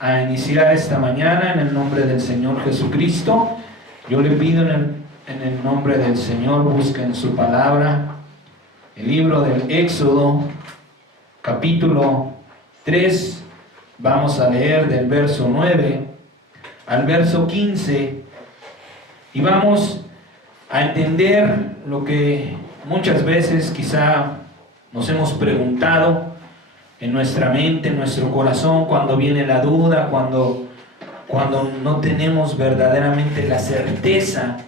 a iniciar esta mañana en el nombre del Señor Jesucristo. Yo le pido en el nombre del Señor, busquen su palabra, el libro del Éxodo, capítulo 3, vamos a leer del verso 9 al verso 15, y vamos a entender lo que muchas veces quizá nos hemos preguntado en nuestra mente, en nuestro corazón, cuando viene la duda, cuando no tenemos verdaderamente la certeza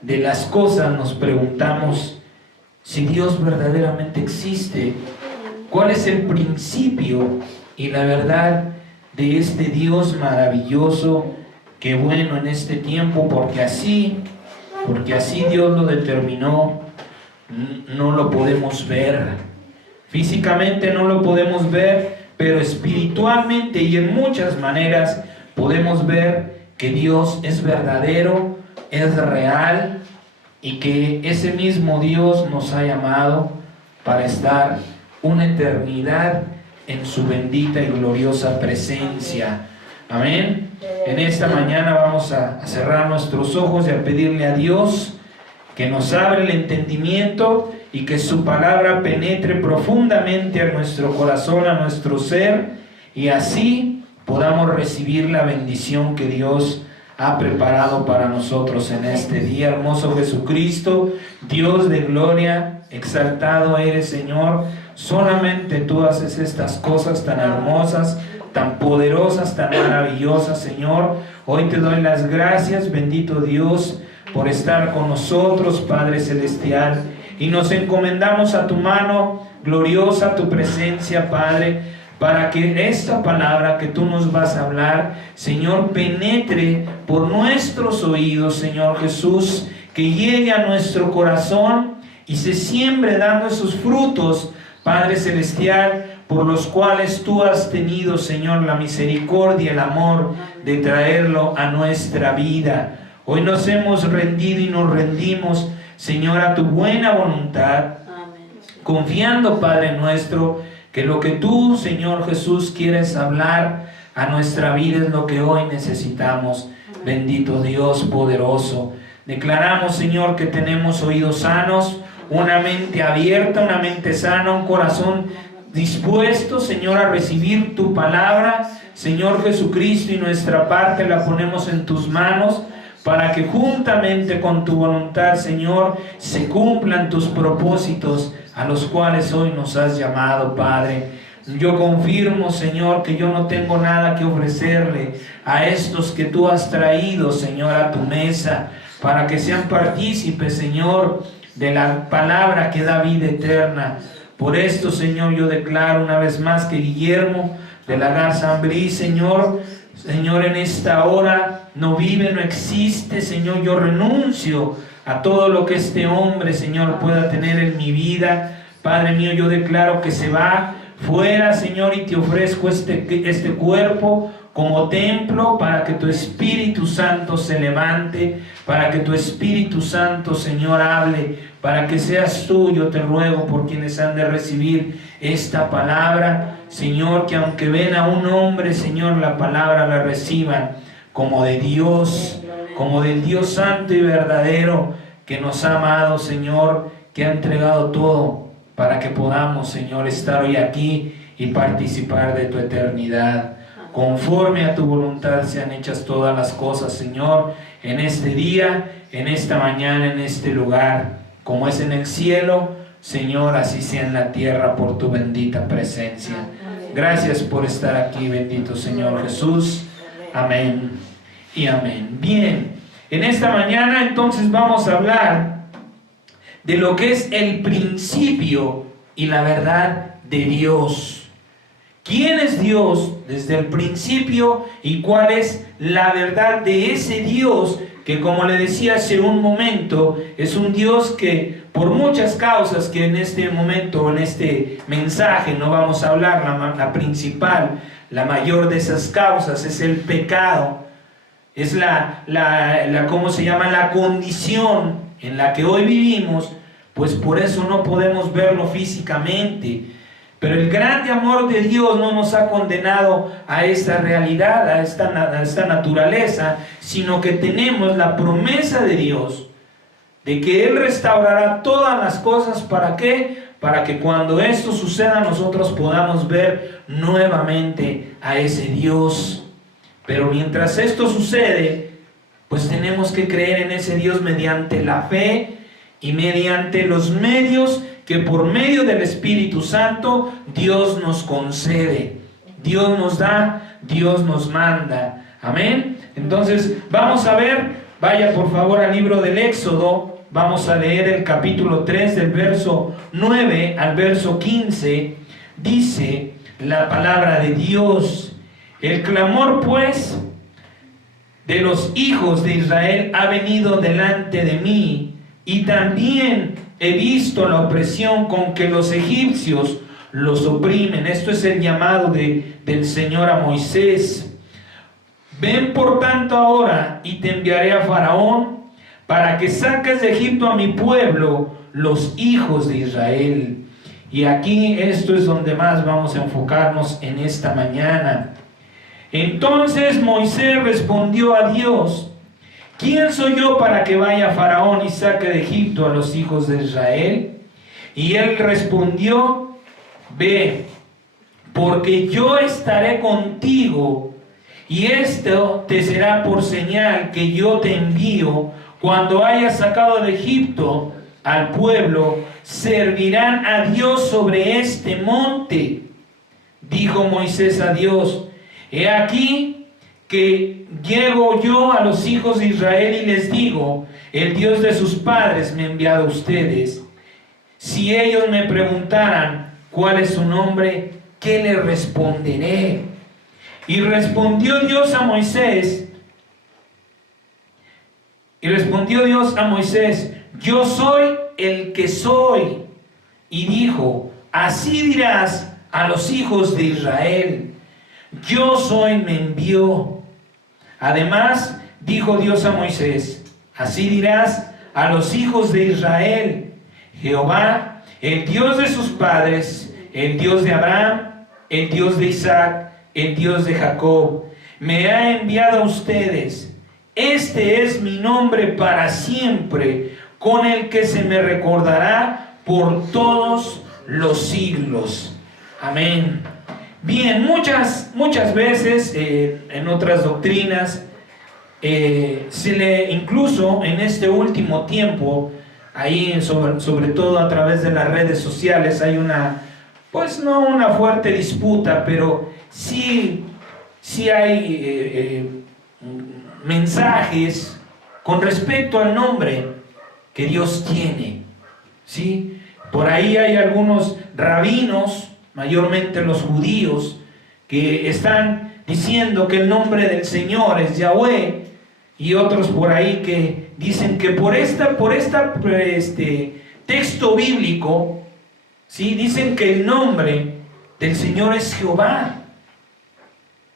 de las cosas, nos preguntamos si Dios verdaderamente existe, cuál es el principio y la verdad de este Dios maravilloso, que bueno en este tiempo, porque así Dios lo determinó. No lo podemos ver, físicamente no lo podemos ver, pero espiritualmente y en muchas maneras podemos ver que Dios es verdadero, es real, y que ese mismo Dios nos ha llamado para estar una eternidad en su bendita y gloriosa presencia. Amén. En esta mañana vamos a cerrar nuestros ojos y a pedirle a Dios que nos abra el entendimiento y que su palabra penetre profundamente a nuestro corazón, a nuestro ser, y así podamos recibir la bendición que Dios ha preparado para nosotros en este día. Hermoso Jesucristo, Dios de gloria, exaltado eres, Señor. Solamente tú haces estas cosas tan hermosas, tan poderosas, tan maravillosas, Señor. Hoy te doy las gracias, bendito Dios, por estar con nosotros, Padre Celestial, y nos encomendamos a tu mano gloriosa, a tu presencia, Padre, para que esta palabra que tú nos vas a hablar, Señor, penetre por nuestros oídos, Señor Jesús, que llegue a nuestro corazón y se siembre dando esos frutos, Padre Celestial, por los cuales tú has tenido, Señor, la misericordia, el amor de traerlo a nuestra vida. Hoy nos hemos rendido y nos rendimos, Señor, a tu buena voluntad, confiando, Padre nuestro, que lo que tú, Señor Jesús, quieres hablar a nuestra vida es lo que hoy necesitamos. Bendito Dios poderoso. Declaramos, Señor, que tenemos oídos sanos, una mente abierta, una mente sana, un corazón dispuesto, Señor, a recibir tu palabra, Señor Jesucristo, y nuestra parte la ponemos en tus manos, para que juntamente con tu voluntad, Señor, se cumplan tus propósitos a los cuales hoy nos has llamado, Padre. Yo confirmo, Señor, que yo no tengo nada que ofrecerle a estos que tú has traído, Señor, a tu mesa, para que sean partícipes, Señor, de la palabra que da vida eterna. Por esto, Señor, yo declaro una vez más que Guillermo de la Garza Ambrí, Señor, en esta hora no vive, no existe, Señor. Yo renuncio a todo lo que este hombre, Señor, pueda tener en mi vida. Padre mío, yo declaro que se va fuera, Señor, y te ofrezco este cuerpo como templo para que tu Espíritu Santo se levante, para que tu Espíritu Santo, Señor, hable, para que seas tú, yo te ruego, por quienes han de recibir esta palabra, Señor, que aunque ven a un hombre, Señor, la palabra la reciban como de Dios, como del Dios santo y verdadero, que nos ha amado, Señor, que ha entregado todo para que podamos, Señor, estar hoy aquí y participar de tu eternidad. Conforme a tu voluntad sean hechas todas las cosas, Señor, en este día, en esta mañana, en este lugar, como es en el cielo, Señor, así sea en la tierra por tu bendita presencia. Gracias por estar aquí, bendito Señor Jesús. Amén y amén. Bien, en esta mañana entonces vamos a hablar de lo que es el principio y la verdad de Dios. ¿Quién es Dios desde el principio y cuál es la verdad de ese Dios que, como le decía hace un momento, es un Dios que por muchas causas que en este momento, en este mensaje no vamos a hablar, la principal, la mayor de esas causas es el pecado, es ¿cómo se llama? La condición en la que hoy vivimos, pues por eso no podemos verlo físicamente. Pero el grande amor de Dios no nos ha condenado a esta realidad, a esta naturaleza, sino que tenemos la promesa de Dios de que Él restaurará todas las cosas. ¿Para qué? Para que cuando esto suceda nosotros podamos ver nuevamente a ese Dios. Pero mientras esto sucede, pues tenemos que creer en ese Dios mediante la fe y mediante los medios que por medio del Espíritu Santo Dios nos concede. Dios nos da, Dios nos manda. Amén. Entonces vamos a ver, vaya por favor al libro del Éxodo. Vamos a leer el capítulo 3 del verso 9 al verso 15. Dice la palabra de Dios: el clamor pues de los hijos de Israel ha venido delante de mí, y también he visto la opresión con que los egipcios los oprimen. Esto es el llamado del Señor a Moisés. Ven por tanto ahora y te enviaré a Faraón para que saques de Egipto a mi pueblo, los hijos de Israel. Y aquí esto es donde más vamos a enfocarnos en esta mañana. Entonces Moisés respondió a Dios: ¿quién soy yo para que vaya a Faraón y saque de Egipto a los hijos de Israel? Y él respondió: ve, porque yo estaré contigo, y esto te será por señal que yo te envío. Cuando hayas sacado de Egipto al pueblo, servirán a Dios sobre este monte. Dijo Moisés a Dios: he aquí que llego yo a los hijos de Israel y les digo: el Dios de sus padres me ha enviado a ustedes. Si ellos me preguntaran cuál es su nombre, ¿qué les responderé? Y respondió Dios a Moisés: yo soy el que soy. Y dijo: así dirás a los hijos de Israel: yo soy, me envió. Además dijo Dios a Moisés: así dirás a los hijos de Israel: Jehová, el Dios de sus padres, el Dios de Abraham, el Dios de Isaac, el Dios de Jacob, me ha enviado a ustedes. Este es mi nombre para siempre, con el que se me recordará por todos los siglos. Amén. Bien, muchas veces en otras doctrinas incluso en este último tiempo, ahí sobre todo a través de las redes sociales, hay pues no una fuerte disputa, pero sí hay mensajes con respecto al nombre que Dios tiene, ¿sí? Por ahí hay algunos rabinos, mayormente los judíos, que están diciendo que el nombre del Señor es Yahweh, y otros por ahí que dicen que por este texto bíblico, ¿sí?, dicen que el nombre del Señor es Jehová,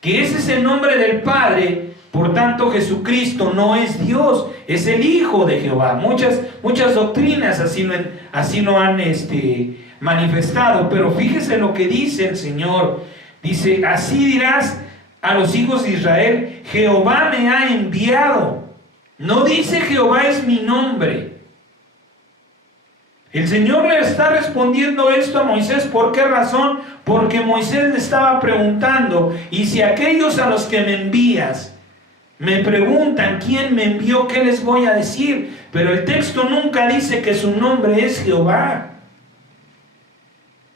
que ese es el nombre del Padre. Por tanto, Jesucristo no es Dios, es el Hijo de Jehová. Muchas doctrinas así lo han manifestado, pero fíjese lo que dice el Señor. Dice: así dirás a los hijos de Israel: Jehová me ha enviado. No dice Jehová es mi nombre. El Señor le está respondiendo esto a Moisés. ¿Por qué razón? Porque Moisés le estaba preguntando: y si aquellos a los que me envías me preguntan quién me envió, ¿qué les voy a decir? Pero el texto nunca dice que su nombre es Jehová.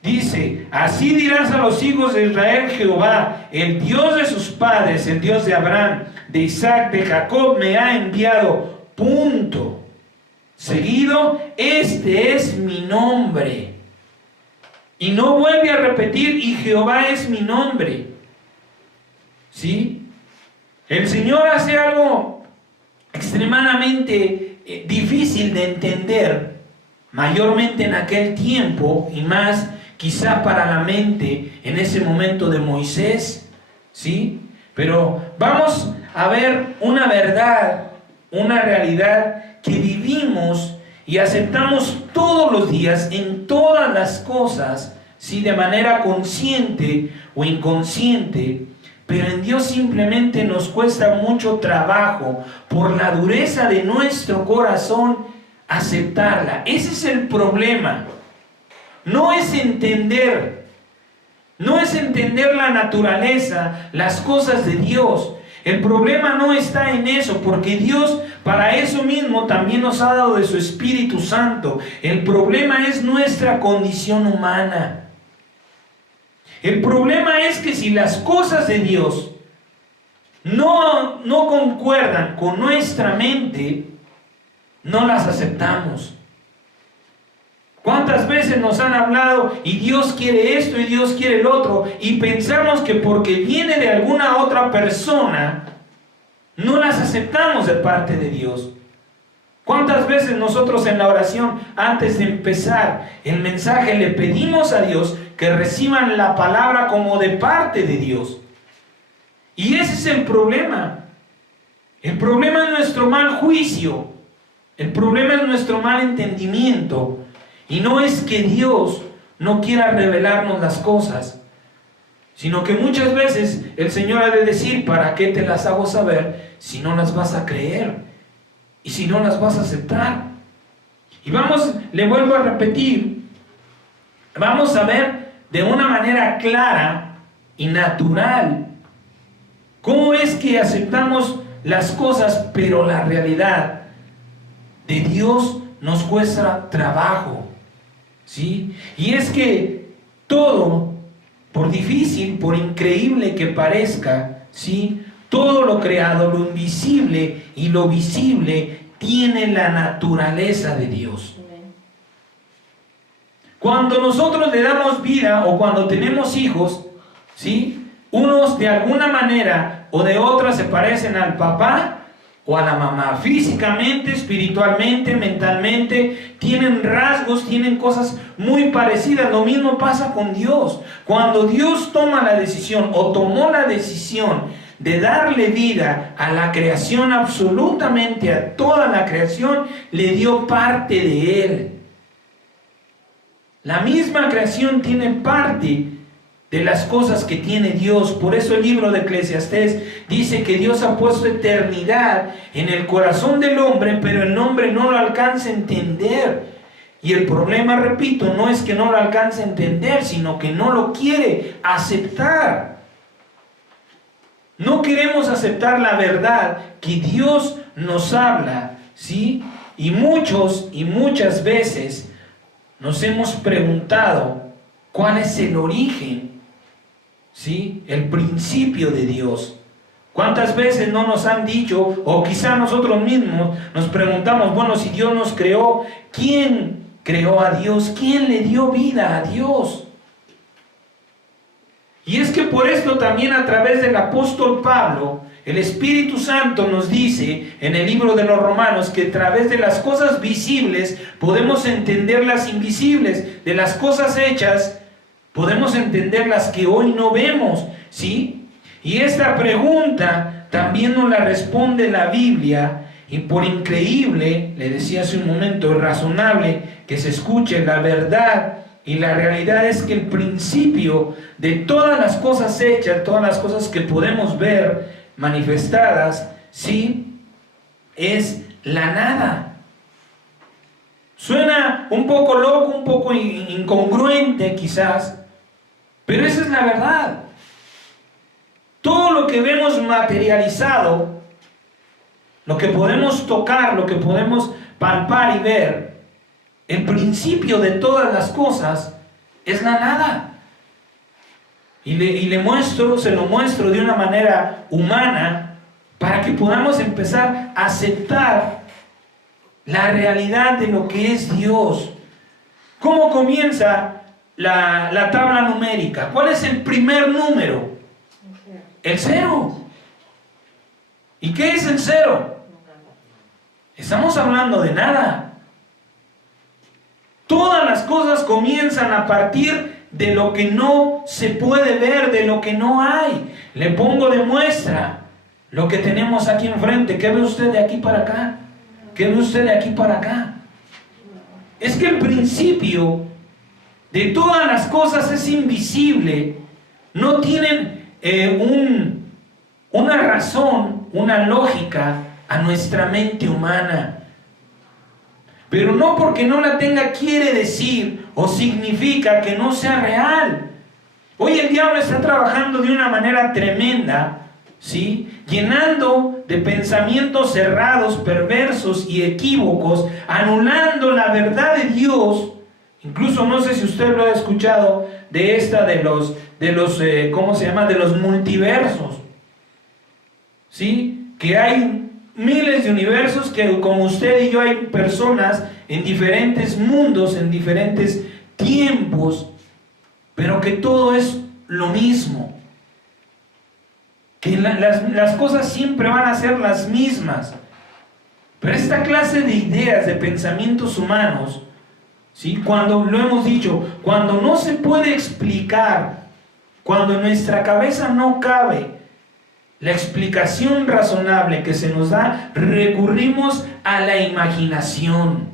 Dice: así dirás a los hijos de Israel: Jehová, el Dios de sus padres, el Dios de Abraham, de Isaac, de Jacob, me ha enviado. Punto. Seguido: este es mi nombre. Y no vuelve a repetir: y Jehová es mi nombre. ¿Sí? El Señor hace algo extremadamente difícil de entender, mayormente en aquel tiempo, y más quizá para la mente en ese momento de Moisés, ¿sí? Pero vamos a ver una verdad, una realidad que vivimos y aceptamos todos los días en todas las cosas sí, de manera consciente o inconsciente, pero en Dios simplemente nos cuesta mucho trabajo por la dureza de nuestro corazón aceptarla. Ese es el problema. No es entender la naturaleza, las cosas de Dios. El problema no está en eso, porque Dios para eso mismo también nos ha dado de su Espíritu Santo. El problema es nuestra condición humana. El problema es que si las cosas de Dios no concuerdan con nuestra mente, no las aceptamos. ¿Cuántas veces nos han hablado y Dios quiere esto y Dios quiere el otro, y pensamos que porque viene de alguna otra persona no las aceptamos de parte de Dios? ¿Cuántas veces nosotros en la oración, antes de empezar el mensaje, le pedimos a Dios que reciban la palabra como de parte de Dios? Y ese es el problema. El problema es nuestro mal juicio. El problema es nuestro mal entendimiento. Y no es que Dios no quiera revelarnos las cosas, sino que muchas veces el Señor ha de decir: ¿para qué te las hago saber si no las vas a creer? Y si no las vas a aceptar. Y le vuelvo a repetir, vamos a ver de una manera clara y natural cómo es que aceptamos las cosas, pero la realidad de Dios nos cuesta trabajo, ¿sí? Y es que todo, por difícil, por increíble que parezca, ¿sí?, todo lo creado, lo invisible y lo visible, tiene la naturaleza de Dios. Cuando nosotros le damos vida o cuando tenemos hijos, ¿sí?, unos de alguna manera o de otra se parecen al papá o a la mamá. Físicamente, espiritualmente, mentalmente, tienen rasgos, tienen cosas muy parecidas. Lo mismo pasa con Dios. Cuando Dios toma la decisión o tomó la decisión de darle vida a la creación, absolutamente a toda la creación, le dio parte de Él. La misma creación tiene parte de las cosas que tiene Dios. Por eso el libro de Eclesiastés dice que Dios ha puesto eternidad en el corazón del hombre, pero el hombre no lo alcanza a entender. Y el problema, repito, no es que no lo alcance a entender, sino que no lo quiere aceptar. No queremos aceptar la verdad que Dios nos habla, ¿sí? Y muchas veces nos hemos preguntado cuál es el origen, ¿sí?, el principio de Dios. ¿Cuántas veces no nos han dicho, o quizá nosotros mismos nos preguntamos, bueno, si Dios nos creó, ¿quién creó a Dios? ¿Quién le dio vida a Dios? Y es que por esto también a través del apóstol Pablo, el Espíritu Santo nos dice en el libro de los Romanos que a través de las cosas visibles podemos entender las invisibles, de las cosas hechas podemos entender las que hoy no vemos, ¿sí? Y esta pregunta también nos la responde la Biblia, y por increíble, le decía hace un momento, razonable que se escuche, la verdad y la realidad es que el principio de todas las cosas hechas, todas las cosas que podemos ver manifestadas, ¿sí?, es la nada. Suena un poco loco, un poco incongruente quizás, pero esa es la verdad. Todo lo que vemos materializado, lo que podemos tocar, lo que podemos palpar y ver, el principio de todas las cosas es la nada. Y se lo muestro de una manera humana para que podamos empezar a aceptar la realidad de lo que es Dios. ¿Cómo comienza la tabla numérica? ¿Cuál es el primer número? El 0. ¿Y qué es el 0? Estamos hablando de nada. Todas las cosas comienzan a partir de lo que no se puede ver, de lo que no hay. Le pongo de muestra lo que tenemos aquí enfrente. ¿Qué ve usted de aquí para acá? ¿Qué ve usted de aquí para acá? Es que el principio de todas las cosas es invisible, no tienen una razón, una lógica a nuestra mente humana. Pero no porque no la tenga quiere decir o significa que no sea real. Hoy el diablo está trabajando de una manera tremenda, ¿sí? Llenando de pensamientos cerrados, perversos y equívocos, anulando la verdad de Dios. Incluso no sé si usted lo ha escuchado de esta de los ¿cómo se llama? De los multiversos, ¿sí? Que hay miles de universos, que como usted y yo hay personas en diferentes mundos, en diferentes tiempos, pero que todo es lo mismo, que las cosas siempre van a ser las mismas. Pero esta clase de ideas, de pensamientos humanos, ¿sí? Cuando lo hemos dicho, cuando no se puede explicar, cuando en nuestra cabeza no cabe la explicación razonable que se nos da, recurrimos a la imaginación.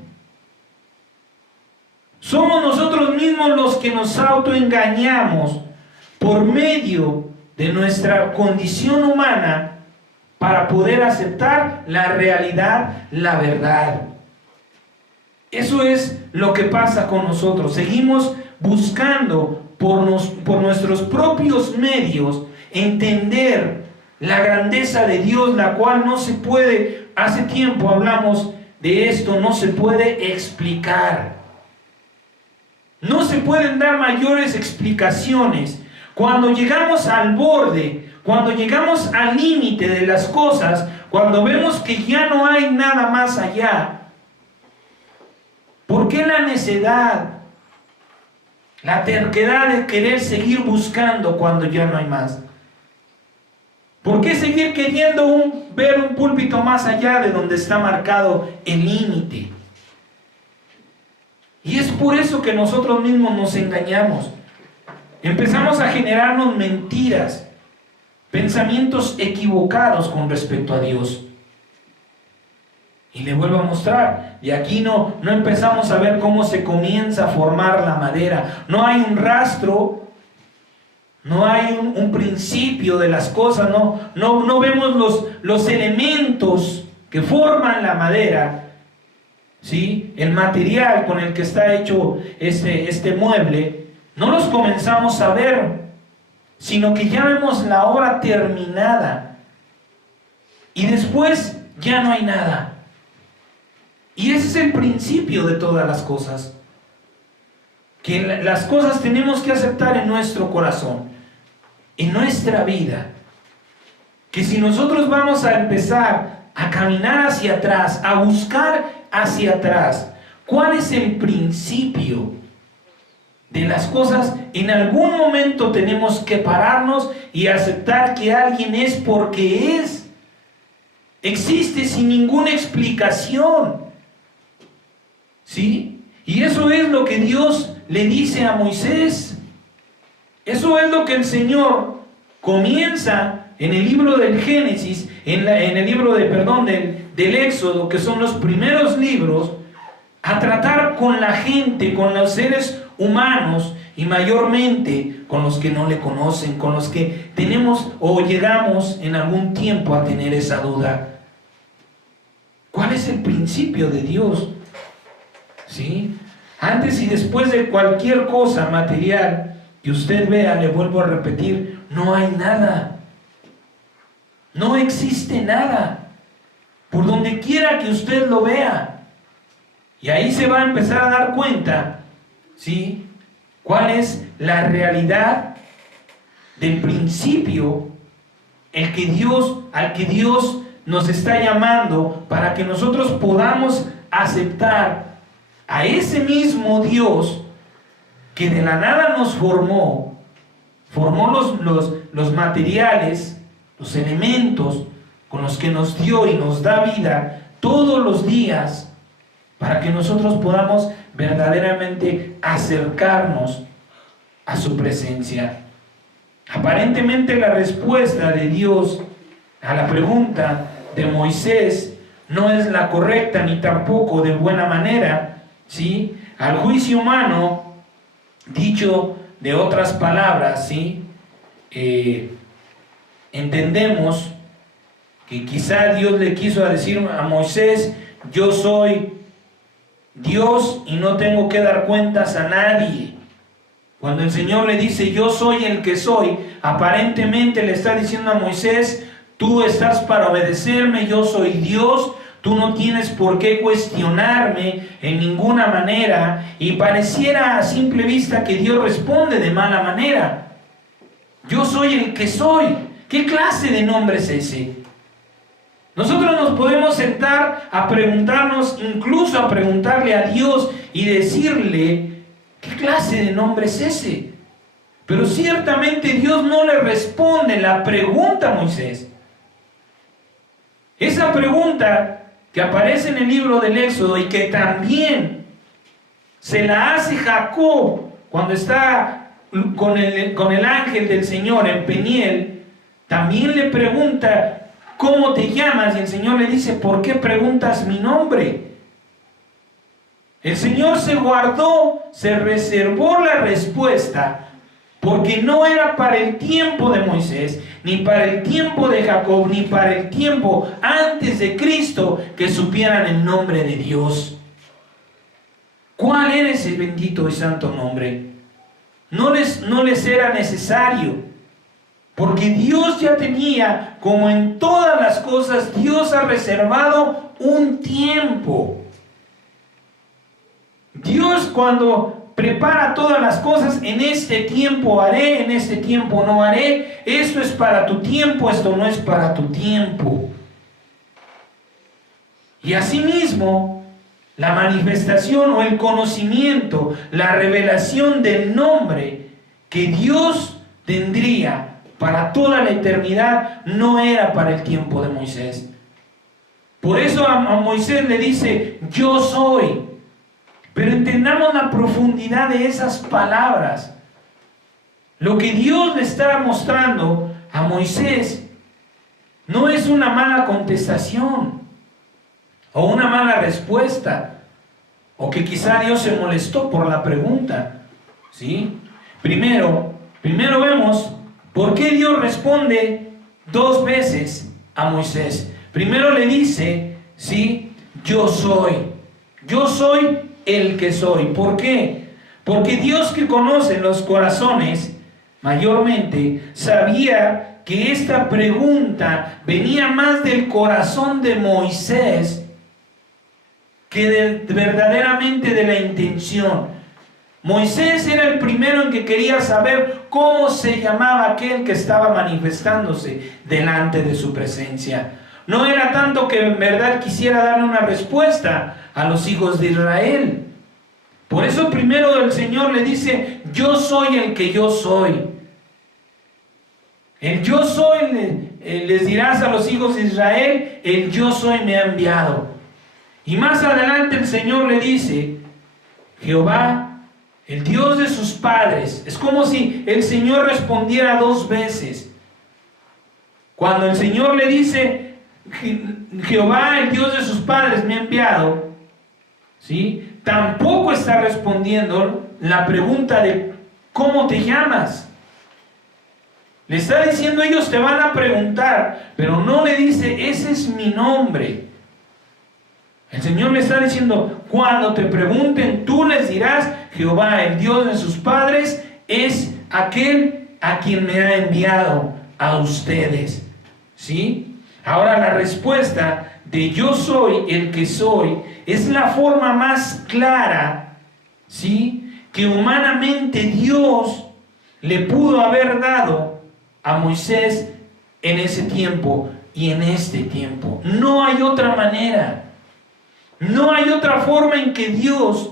Somos nosotros mismos los que nos autoengañamos por medio de nuestra condición humana para poder aceptar la realidad, la verdad. Eso es lo que pasa con nosotros. Seguimos buscando por nuestros propios medios entender la grandeza de Dios, la cual no se puede, hace tiempo hablamos de esto, no se puede explicar. No se pueden dar mayores explicaciones. Cuando llegamos al borde, cuando llegamos al límite de las cosas, cuando vemos que ya no hay nada más allá, ¿por qué la necedad, la terquedad de querer seguir buscando cuando ya no hay más? ¿Por qué seguir queriendo ver un púlpito más allá de donde está marcado el límite? Y es por eso que nosotros mismos nos engañamos. Empezamos a generarnos mentiras, pensamientos equivocados con respecto a Dios. Y le vuelvo a mostrar, y aquí no empezamos a ver cómo se comienza a formar la madera. No hay un rastro, no hay un principio de las cosas, no vemos los elementos que forman la madera, ¿sí? El material con el que está hecho este mueble, no los comenzamos a ver, sino que ya vemos la obra terminada y después ya no hay nada. Y ese es el principio de todas las cosas, que las cosas tenemos que aceptar en nuestro corazón, en nuestra vida, que si nosotros vamos a empezar a caminar hacia atrás, a buscar hacia atrás, ¿cuál es el principio de las cosas? En algún momento tenemos que pararnos y aceptar que alguien es porque es. Existe sin ninguna explicación, ¿sí? Y eso es lo que Dios le dice a Moisés. Eso es lo que el Señor comienza en el libro del Génesis, en el libro del Éxodo, que son los primeros libros, a tratar con la gente, con los seres humanos y mayormente con los que no le conocen, con los que tenemos o llegamos en algún tiempo a tener esa duda. ¿Cuál es el principio de Dios? ¿Sí? Antes y después de cualquier cosa material que usted vea, le vuelvo a repetir, no hay nada. No existe nada. Por donde quiera que usted lo vea. Y ahí se va a empezar a dar cuenta, ¿sí? ¿Cuál es la realidad del principio al que Dios nos está llamando para que nosotros podamos aceptar a ese mismo Dios que de la nada nos formó los materiales, los elementos con los que nos dio y nos da vida todos los días para que nosotros podamos verdaderamente acercarnos a su presencia. Aparentemente la respuesta de Dios a la pregunta de Moisés no es la correcta ni tampoco de buena manera, ¿sí? Al juicio humano Dicho de otras palabras, ¿sí? Entendemos que quizá Dios le quiso decir a Moisés: yo soy Dios y no tengo que dar cuentas a nadie. Cuando el Señor le dice yo soy el que soy, aparentemente le está diciendo a Moisés: tú estás para obedecerme, yo soy Dios, tú no tienes por qué cuestionarme en ninguna manera. Y pareciera a simple vista que Dios responde de mala manera. Yo soy el que soy. ¿Qué clase de nombre es ese? Nosotros nos podemos sentar a preguntarnos, incluso a preguntarle a Dios y decirle: ¿qué clase de nombre es ese? Pero ciertamente Dios no le responde la pregunta a Moisés. Esa pregunta que aparece en el libro del Éxodo y que también se la hace Jacob cuando está con el ángel del Señor en Peniel, también le pregunta: ¿cómo te llamas? Y el Señor le dice: ¿por qué preguntas mi nombre? El Señor se guardó, se reservó la respuesta, porque no era para el tiempo de Moisés, ni para el tiempo de Jacob, ni para el tiempo antes de Cristo que supieran el nombre de Dios. ¿Cuál era ese bendito y santo nombre? No les era necesario, porque Dios ya tenía, como en todas las cosas, Dios ha reservado un tiempo. Dios, cuando prepara todas las cosas: en este tiempo haré, en este tiempo no haré, esto es para tu tiempo, esto no es para tu tiempo. Y asimismo, la manifestación o el conocimiento, la revelación del nombre que Dios tendría para toda la eternidad, no era para el tiempo de Moisés. Por eso a Moisés le dice: yo soy. Pero entendamos la profundidad de esas palabras. Lo que Dios le está mostrando a Moisés no es una mala contestación o una mala respuesta, o que quizá Dios se molestó por la pregunta, ¿sí? Primero vemos por qué Dios responde dos veces a Moisés. Primero le dice: ¿sí? Yo soy el que soy. ¿Por qué? Porque Dios, que conoce los corazones mayormente, sabía que esta pregunta venía más del corazón de Moisés que verdaderamente de la intención. Moisés era el primero en que quería saber cómo se llamaba aquel que estaba manifestándose delante de su presencia. No era tanto que en verdad quisiera darle una respuesta a los hijos de Israel. Por eso primero el Señor le dice: yo soy el que yo soy. El yo soy, les dirás a los hijos de Israel: el yo soy me ha enviado. Y más adelante el Señor le dice: Jehová, el Dios de sus padres. Es como si el Señor respondiera dos veces. Cuando el Señor le dice: Jehová, el Dios de sus padres me ha enviado, ¿sí? Tampoco está respondiendo la pregunta de ¿cómo te llamas? Le está diciendo: ellos te van a preguntar, pero no le dice: ese es mi nombre. El Señor le está diciendo: cuando te pregunten, tú les dirás: Jehová, el Dios de sus padres, es aquel a quien me ha enviado a ustedes, ¿sí? Ahora, la respuesta de yo soy el que soy es la forma más clara, ¿sí?, que humanamente Dios le pudo haber dado a Moisés en ese tiempo y en este tiempo. No hay otra manera. No hay otra forma en que Dios,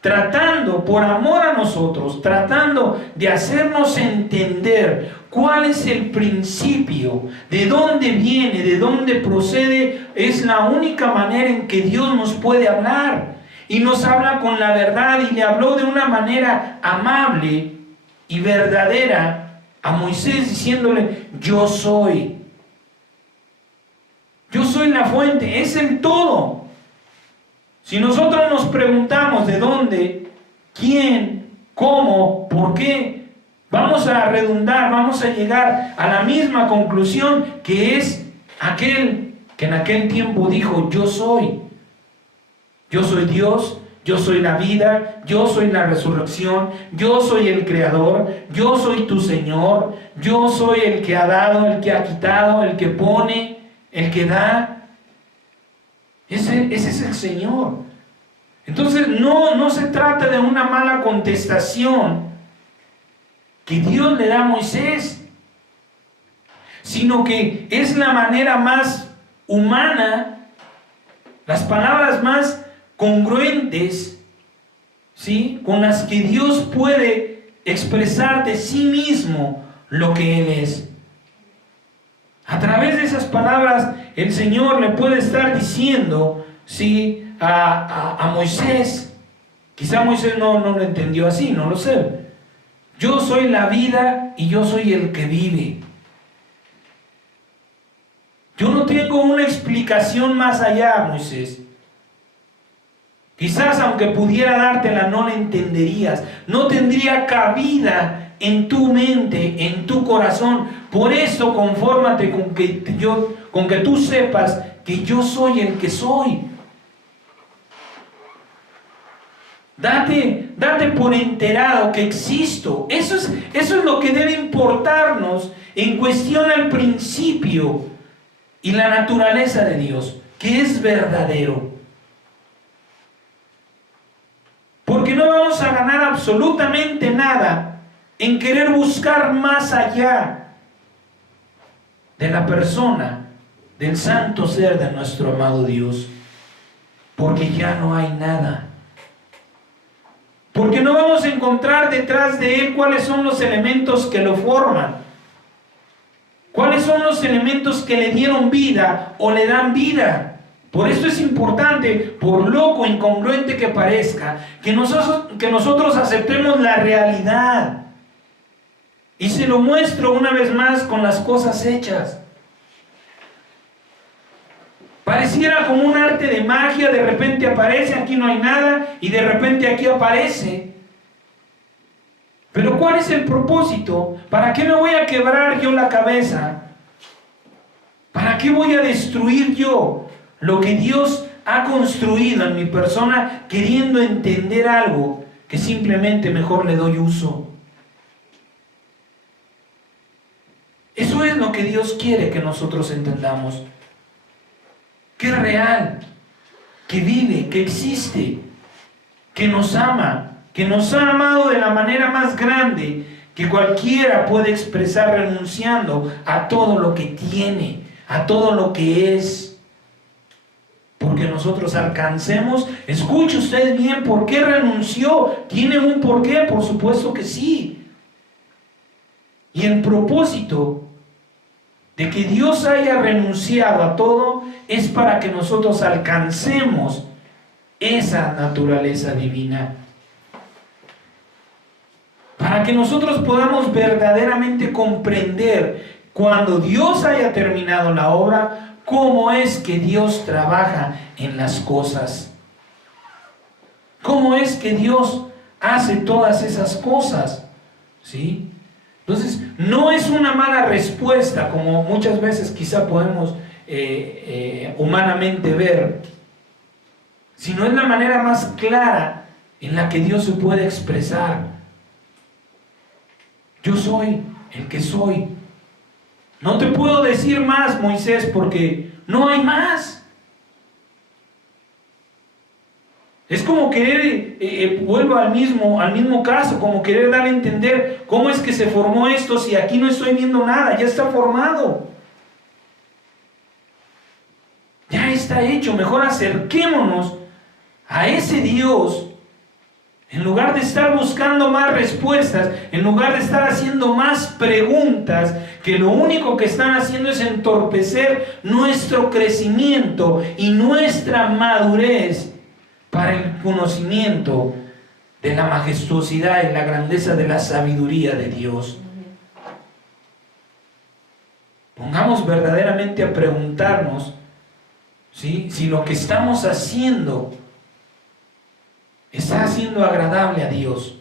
tratando por amor a nosotros, tratando de hacernos entender cuál es el principio, de dónde viene, de dónde procede, es la única manera en que Dios nos puede hablar. Y nos habla con la verdad, y le habló de una manera amable y verdadera a Moisés, diciéndole: yo soy. Yo soy la fuente, es el todo. Si nosotros nos preguntamos de dónde, quién ¿Cómo? ¿Por qué? Vamos a redundar, vamos a llegar a la misma conclusión, que es aquel que en aquel tiempo dijo: yo soy Dios, yo soy la vida, yo soy la resurrección, yo soy el Creador, yo soy tu Señor, yo soy el que ha dado, el que ha quitado, el que pone, el que da. Ese es el Señor. Entonces no se trata de una mala contestación que Dios le da a Moisés, sino que es la manera más humana, las palabras más congruentes, ¿sí?, con las que Dios puede expresar de sí mismo lo que Él es. A través de esas palabras el Señor le puede estar diciendo, ¿sí?, a Moisés. Quizá Moisés no lo entendió así, no lo sé. Yo soy la vida y yo soy el que vive. Yo no tengo una explicación más allá, Moisés. Quizás aunque pudiera dártela, no la entenderías. No tendría cabida en tu mente, en tu corazón. Por eso confórmate con que tú sepas que yo soy el que soy. Date por enterado que existo. Eso es lo que debe importarnos en cuestión al principio y la naturaleza de Dios, que es verdadero. Porque no vamos a ganar absolutamente nada en querer buscar más allá de la persona, del santo ser de nuestro amado Dios. Porque ya no hay nada. Porque no vamos a encontrar detrás de Él cuáles son los elementos que lo forman. ¿Cuáles son los elementos que le dieron vida o le dan vida? Por esto es importante, por loco, incongruente que parezca, que nosotros aceptemos la realidad. Y se lo muestro una vez más con las cosas hechas. Pareciera como un arte de magia, de repente aparece, aquí no hay nada, y de repente aquí aparece. Pero ¿cuál es el propósito? ¿Para qué me voy a quebrar yo la cabeza? ¿Para qué voy a destruir yo lo que Dios ha construido en mi persona, queriendo entender algo que simplemente mejor le doy uso? Eso es lo que Dios quiere que nosotros entendamos. Que es real, que vive, que existe, que nos ama, que nos ha amado de la manera más grande que cualquiera puede expresar, renunciando a todo lo que tiene, a todo lo que es. Porque nosotros alcancemos, escuche usted bien, ¿por qué renunció? ¿Tiene un porqué? Por supuesto que sí. Y el propósito de que Dios haya renunciado a todo es para que nosotros alcancemos esa naturaleza divina. Para que nosotros podamos verdaderamente comprender, cuando Dios haya terminado la obra, cómo es que Dios trabaja en las cosas. Cómo es que Dios hace todas esas cosas. ¿Sí? Entonces, no es una mala respuesta, como muchas veces quizá podemos humanamente ver, sino es la manera más clara en la que Dios se puede expresar. Yo soy el que soy. No te puedo decir más, Moisés, porque no hay más. Es como querer, vuelvo al mismo caso, como querer dar a entender cómo es que se formó esto si aquí no estoy viendo nada, ya está formado. Ya está hecho, mejor acerquémonos a ese Dios, en lugar de estar buscando más respuestas, en lugar de estar haciendo más preguntas, que lo único que están haciendo es entorpecer nuestro crecimiento y nuestra madurez para el conocimiento de la majestuosidad y la grandeza de la sabiduría de Dios. Pongamos verdaderamente a preguntarnos, ¿sí?, si lo que estamos haciendo está siendo agradable a Dios.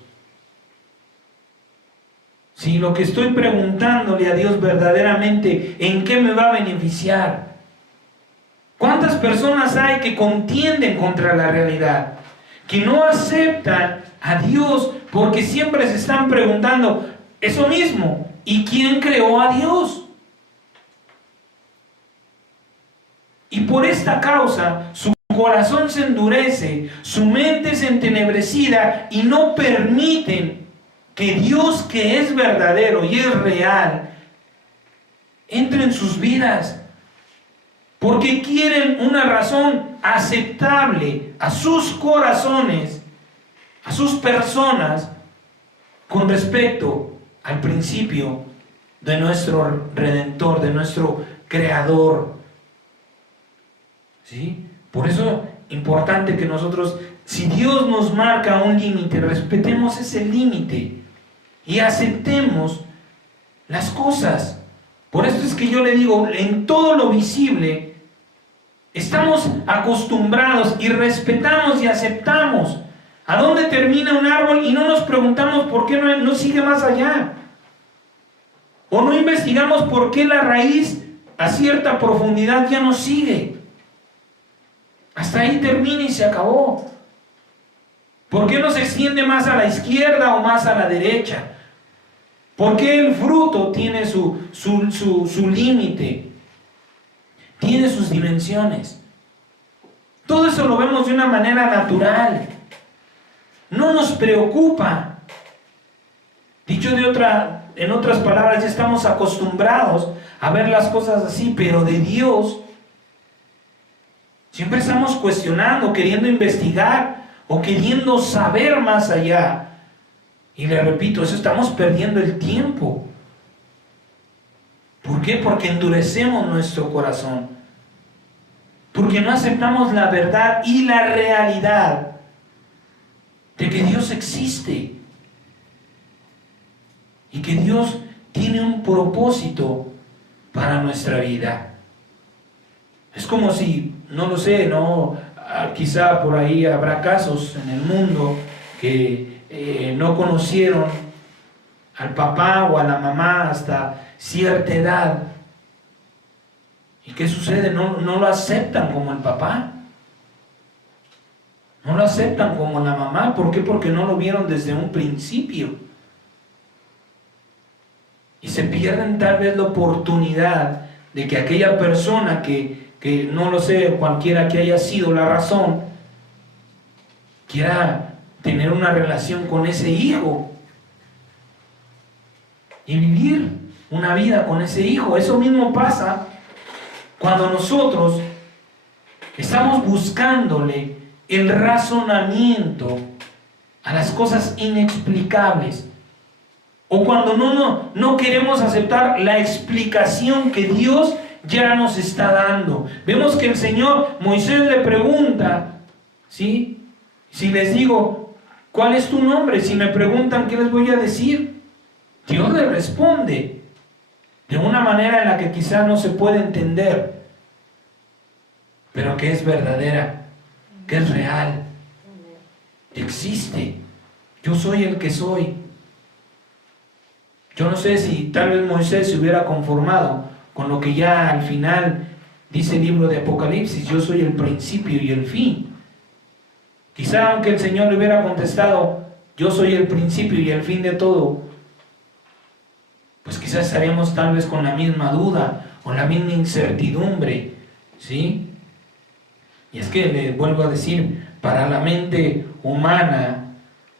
Si lo que estoy preguntándole a Dios verdaderamente, ¿en qué me va a beneficiar? ¿Cuántas personas hay que contienden contra la realidad? Que no aceptan a Dios porque siempre se están preguntando eso mismo. ¿Y quién creó a Dios? Y por esta causa su corazón se endurece, su mente es entenebrecida y no permiten que Dios, que es verdadero y es real, entre en sus vidas. Porque quieren una razón aceptable a sus corazones, a sus personas, con respecto al principio de nuestro Redentor, de nuestro Creador. ¿Sí? Por eso es importante que nosotros, si Dios nos marca un límite, respetemos ese límite y aceptemos las cosas. Por esto es que yo le digo, en todo lo visible, estamos acostumbrados y respetamos y aceptamos. ¿A dónde termina un árbol? Y no nos preguntamos por qué no sigue más allá. O no investigamos por qué la raíz a cierta profundidad ya no sigue. Hasta ahí termina y se acabó. ¿Por qué no se extiende más a la izquierda o más a la derecha? ¿Por qué el fruto tiene su límite? Tiene sus dimensiones. Todo eso lo vemos de una manera natural. No nos preocupa. Dicho en otras palabras, ya estamos acostumbrados a ver las cosas así, pero de Dios siempre estamos cuestionando, queriendo investigar o queriendo saber más allá. Y le repito, eso estamos perdiendo el tiempo. ¿Por qué? Porque endurecemos nuestro corazón. Porque no aceptamos la verdad y la realidad de que Dios existe. Y que Dios tiene un propósito para nuestra vida. Es como si, no lo sé, quizá por ahí habrá casos en el mundo que no conocieron al papá o a la mamá hasta cierta edad. ¿Y qué sucede? No lo aceptan como el papá. No lo aceptan como la mamá. ¿Por qué? Porque no lo vieron desde un principio. Y se pierden tal vez la oportunidad de que aquella persona que no lo sé, cualquiera que haya sido la razón, quiera tener una relación con ese hijo y vivir una vida con ese hijo. Eso mismo pasa cuando nosotros estamos buscándole el razonamiento a las cosas inexplicables, o cuando no queremos aceptar la explicación que Dios ya nos está dando. Vemos que el Señor, Moisés le pregunta, ¿sí? Si les digo, ¿cuál es tu nombre? Si me preguntan, ¿qué les voy a decir? Dios le responde de una manera en la que quizá no se puede entender, pero que es verdadera, que es real, existe. Yo soy el que soy. Yo no sé si tal vez Moisés se hubiera conformado con lo que ya al final dice el libro de Apocalipsis: yo soy el principio y el fin. Quizá aunque el Señor le hubiera contestado: yo soy el principio y el fin de todo, pues quizás estaríamos tal vez con la misma duda o la misma incertidumbre, ¿sí? Y es que les vuelvo a decir, para la mente humana,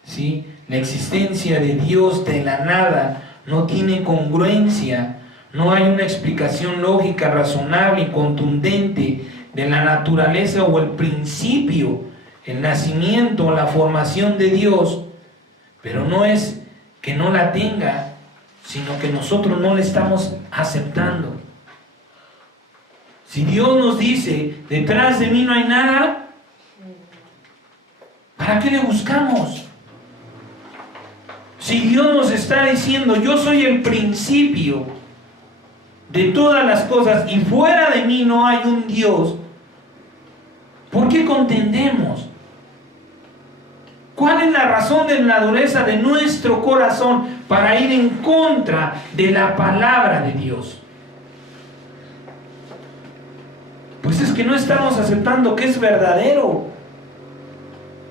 ¿sí?, la existencia de Dios de la nada no tiene congruencia. No hay una explicación lógica, razonable y contundente de la naturaleza o el principio, el nacimiento o la formación de Dios. Pero no es que no la tenga, sino que nosotros no la estamos aceptando. Si Dios nos dice, detrás de mí no hay nada, ¿para qué le buscamos? Si Dios nos está diciendo, yo soy el principio de todas las cosas y fuera de mí no hay un Dios, ¿por qué contendemos? ¿Cuál es la razón de la dureza de nuestro corazón para ir en contra de la palabra de Dios? Pues es que no estamos aceptando que es verdadero.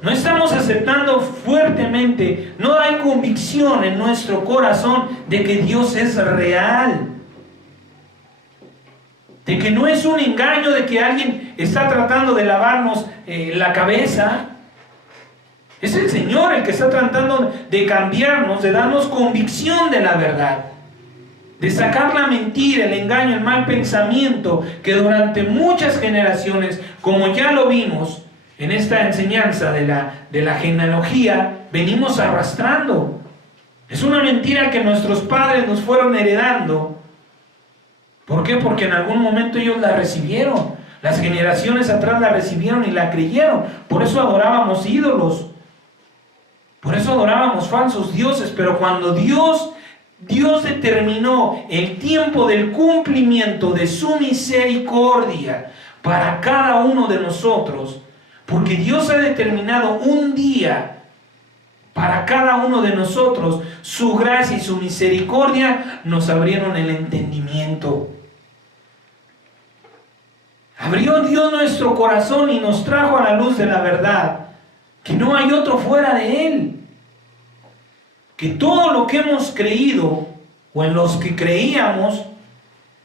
No estamos aceptando fuertemente, no hay convicción en nuestro corazón de que Dios es real. De que no es un engaño, de que alguien está tratando de lavarnos la cabeza. Es el Señor el que está tratando de cambiarnos, de darnos convicción de la verdad. De sacar la mentira, el engaño, el mal pensamiento que durante muchas generaciones, como ya lo vimos en esta enseñanza de la genealogía, venimos arrastrando. Es una mentira que nuestros padres nos fueron heredando. ¿Por qué? Porque en algún momento ellos la recibieron. Las generaciones atrás la recibieron y la creyeron. Por eso adorábamos ídolos. Por eso adorábamos falsos dioses. Pero cuando Dios determinó el tiempo del cumplimiento de su misericordia para cada uno de nosotros, porque Dios ha determinado un día para cada uno de nosotros, su gracia y su misericordia nos abrieron el entendimiento. Abrió Dios nuestro corazón y nos trajo a la luz de la verdad, que no hay otro fuera de Él. Que todo lo que hemos creído, o en los que creíamos,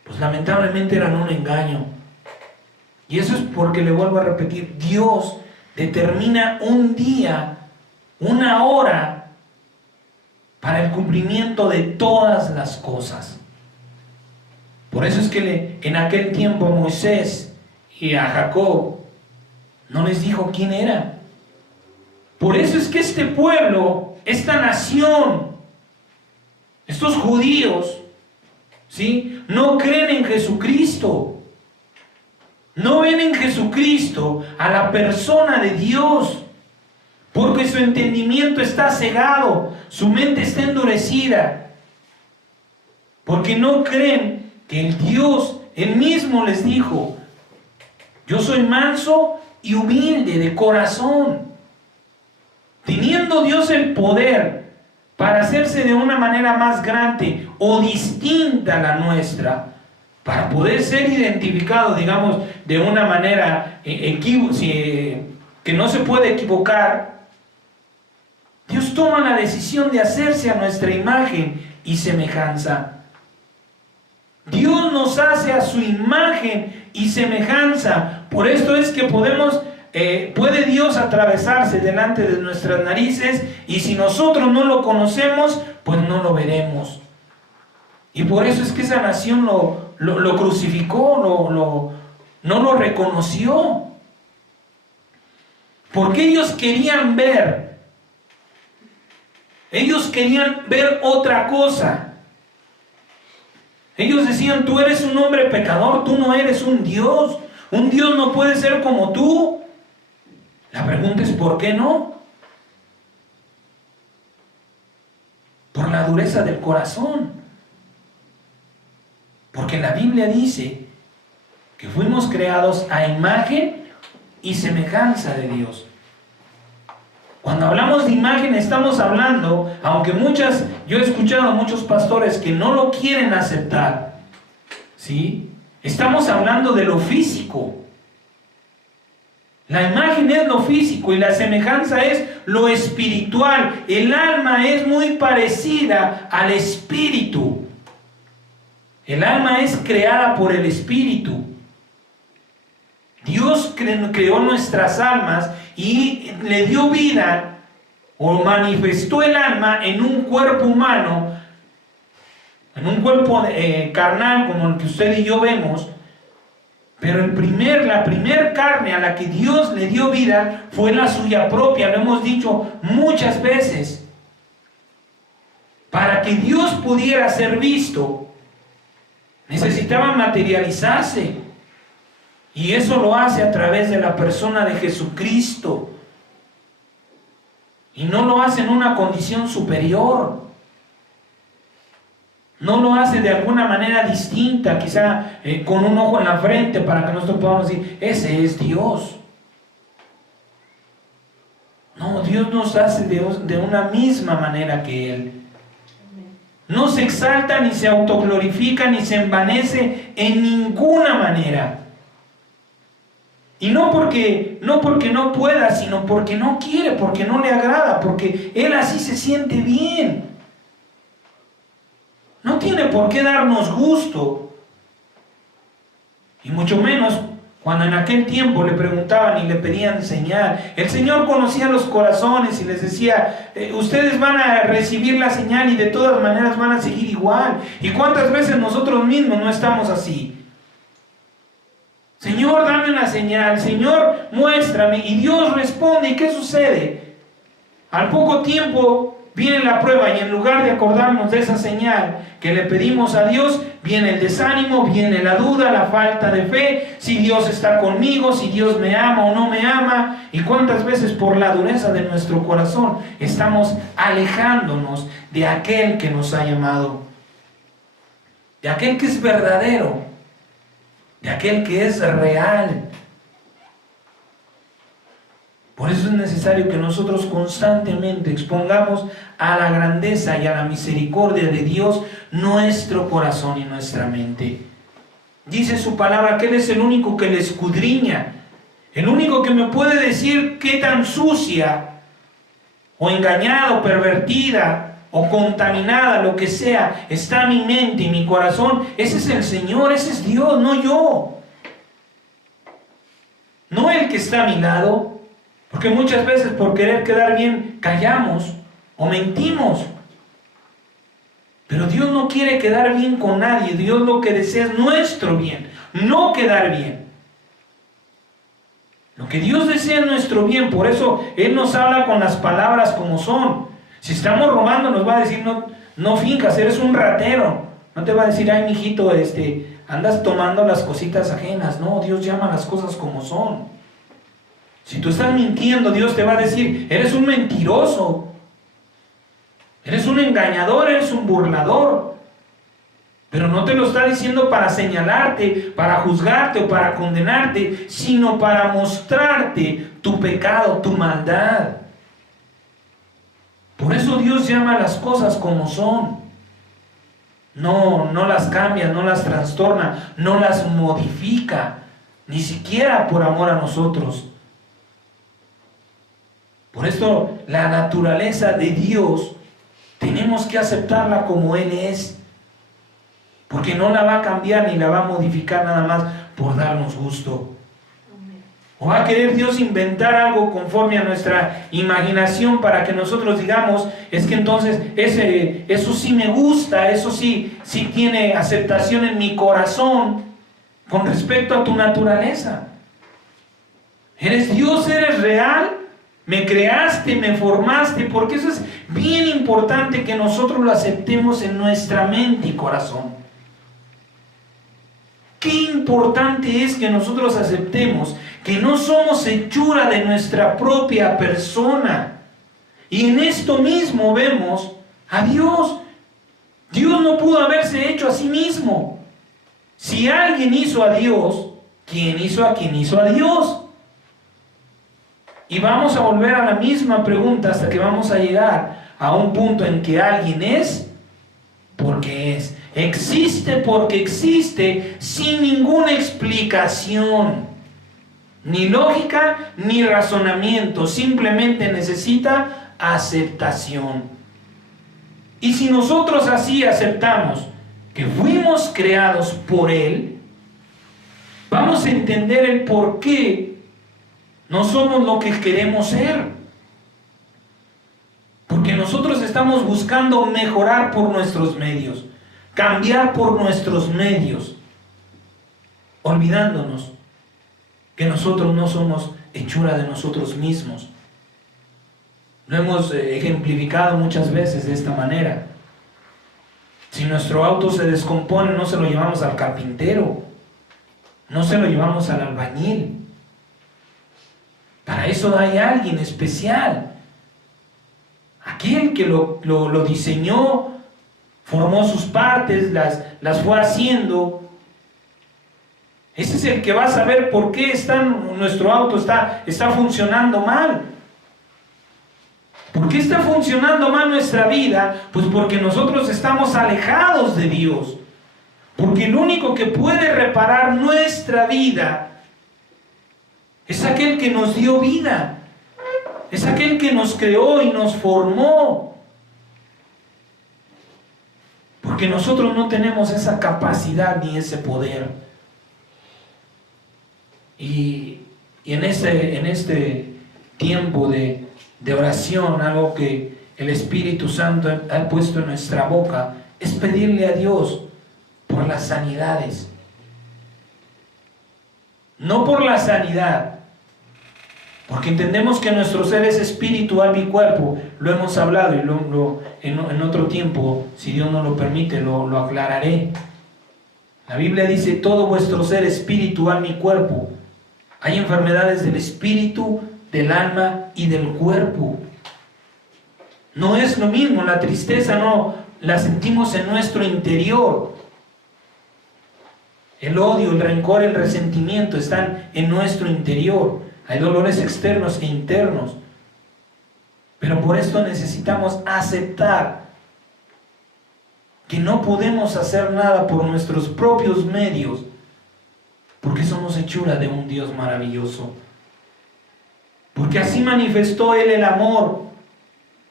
pues lamentablemente eran un engaño. Y eso es porque, le vuelvo a repetir, Dios determina un día, una hora, para el cumplimiento de todas las cosas. Por eso es que en aquel tiempo a Moisés y a Jacob no les dijo quién era. Por eso es que este pueblo, esta nación, estos judíos, ¿sí?, no creen en Jesucristo. No ven en Jesucristo a la persona de Dios, porque su entendimiento está cegado, su mente está endurecida, porque no creen que el Dios, Él mismo les dijo: yo soy manso y humilde de corazón. Teniendo Dios el poder para hacerse de una manera más grande o distinta a la nuestra, para poder ser identificado, digamos, de una manera que no se puede equivocar, Dios toma la decisión de hacerse a nuestra imagen y semejanza. Dios nos hace a su imagen y semejanza. Por esto es que puede Dios atravesarse delante de nuestras narices, y si nosotros no lo conocemos, pues no lo veremos. Y por eso es que esa nación lo crucificó, no lo reconoció. Porque ellos querían ver otra cosa. Ellos decían: tú eres un hombre pecador, tú no eres un Dios. Un Dios no puede ser como tú. La pregunta es: ¿por qué no? Por la dureza del corazón. Porque la Biblia dice que fuimos creados a imagen y semejanza de Dios. Cuando hablamos de imagen estamos hablando, aunque yo he escuchado a muchos pastores que no lo quieren aceptar, ¿sí?, estamos hablando de lo físico. La imagen es lo físico y la semejanza es lo espiritual. El alma es muy parecida al espíritu. El alma es creada por el espíritu. Dios creó nuestras almas y le dio vida, o manifestó el alma en un cuerpo humano, en un cuerpo carnal como el que usted y yo vemos. Pero la primer carne a la que Dios le dio vida fue la suya propia. Lo hemos dicho muchas veces. Para que Dios pudiera ser visto, necesitaba materializarse. Y eso lo hace a través de la persona de Jesucristo. Y no lo hace en una condición superior. No lo hace de alguna manera distinta, quizá con un ojo en la frente, para que nosotros podamos decir: ese es Dios. No, No, Dios nos hace de una misma manera que Él. No se exalta, ni se autoglorifica, ni se envanece en ninguna manera. Y no porque no pueda, sino porque no quiere, porque no le agrada, porque Él así se siente bien. No tiene por qué darnos gusto. Y mucho menos cuando en aquel tiempo le preguntaban y le pedían señal. El Señor conocía los corazones y les decía, ustedes van a recibir la señal y de todas maneras van a seguir igual. ¿Y cuántas veces nosotros mismos no estamos así? Señor, dame una señal. Señor, muéstrame. Y Dios responde. ¿Y qué sucede? Al poco tiempo viene la prueba y en lugar de acordarnos de esa señal que le pedimos a Dios, viene el desánimo, viene la duda, la falta de fe, si Dios está conmigo, si Dios me ama o no me ama. Y cuántas veces por la dureza de nuestro corazón estamos alejándonos de aquel que nos ha llamado, de aquel que es verdadero, de aquel que es real. Por eso es necesario que nosotros constantemente expongamos a la grandeza y a la misericordia de Dios nuestro corazón y nuestra mente. Dice su palabra que Él es el único que le escudriña, el único que me puede decir qué tan sucia o engañada o pervertida o contaminada, lo que sea, está mi mente y mi corazón. Ese es el Señor, ese es Dios, no yo. No el que está a mi lado. Porque muchas veces por querer quedar bien callamos o mentimos. Pero Dios no quiere quedar bien con nadie. Dios lo que desea es nuestro bien, no quedar bien. Lo que Dios desea es nuestro bien. Por eso Él nos habla con las palabras como son. Si estamos robando nos va a decir, no finjas, eres un ratero. No te va a decir, ay mijito, andas tomando las cositas ajenas. No, Dios llama las cosas como son. Si tú estás mintiendo, Dios te va a decir, eres un mentiroso, eres un engañador, eres un burlador. Pero no te lo está diciendo para señalarte, para juzgarte o para condenarte, sino para mostrarte tu pecado, tu maldad. Por eso Dios llama las cosas como son. No las cambia, no las trastorna, no las modifica, ni siquiera por amor a nosotros. Por esto la naturaleza de Dios tenemos que aceptarla como Él es, porque no la va a cambiar ni la va a modificar nada más por darnos gusto. O va a querer Dios inventar algo conforme a nuestra imaginación para que nosotros digamos, es que entonces eso sí me gusta, eso sí tiene aceptación en mi corazón con respecto a tu naturaleza. Eres Dios, eres real. Me creaste, me formaste, porque eso es bien importante que nosotros lo aceptemos en nuestra mente y corazón. Qué importante es que nosotros aceptemos que no somos hechura de nuestra propia persona. Y en esto mismo vemos a Dios. Dios no pudo haberse hecho a sí mismo. Si alguien hizo a Dios, ¿quién hizo a quien hizo a Dios? Y vamos a volver a la misma pregunta hasta que vamos a llegar a un punto en que alguien es porque es. Existe porque existe sin ninguna explicación, ni lógica, ni razonamiento. Simplemente necesita aceptación. Y si nosotros así aceptamos que fuimos creados por Él, vamos a entender el por qué no somos lo que queremos ser. Porque nosotros estamos buscando mejorar por nuestros medios, cambiar por nuestros medios, olvidándonos que nosotros no somos hechura de nosotros mismos. Lo hemos ejemplificado muchas veces de esta manera. Si nuestro auto se descompone, no se lo llevamos al carpintero, no se lo llevamos al albañil. Para eso hay alguien especial. Aquel que lo diseñó, formó sus partes, las fue haciendo. Ese es el que va a saber por qué nuestro auto está funcionando mal. ¿Por qué está funcionando mal nuestra vida? Pues porque nosotros estamos alejados de Dios. Porque el único que puede reparar nuestra vida es aquel que nos dio vida. Es aquel que nos creó y nos formó. Porque nosotros no tenemos esa capacidad ni ese poder. Y en este tiempo de oración, algo que el Espíritu Santo ha puesto en nuestra boca es pedirle a Dios por las sanidades. No por la sanidad, porque entendemos que nuestro ser es espíritu, alma y cuerpo. Lo hemos hablado y en otro tiempo, si Dios nos lo permite, lo aclararé. La Biblia dice: todo vuestro ser, espíritu, alma y cuerpo. Hay enfermedades del espíritu, del alma y del cuerpo. No es lo mismo. La tristeza no la sentimos en nuestro interior. El odio, el rencor, el resentimiento están en nuestro interior. Hay dolores externos e internos. Pero por esto necesitamos aceptar que no podemos hacer nada por nuestros propios medios, porque somos hechura de un Dios maravilloso. Porque así manifestó Él el amor,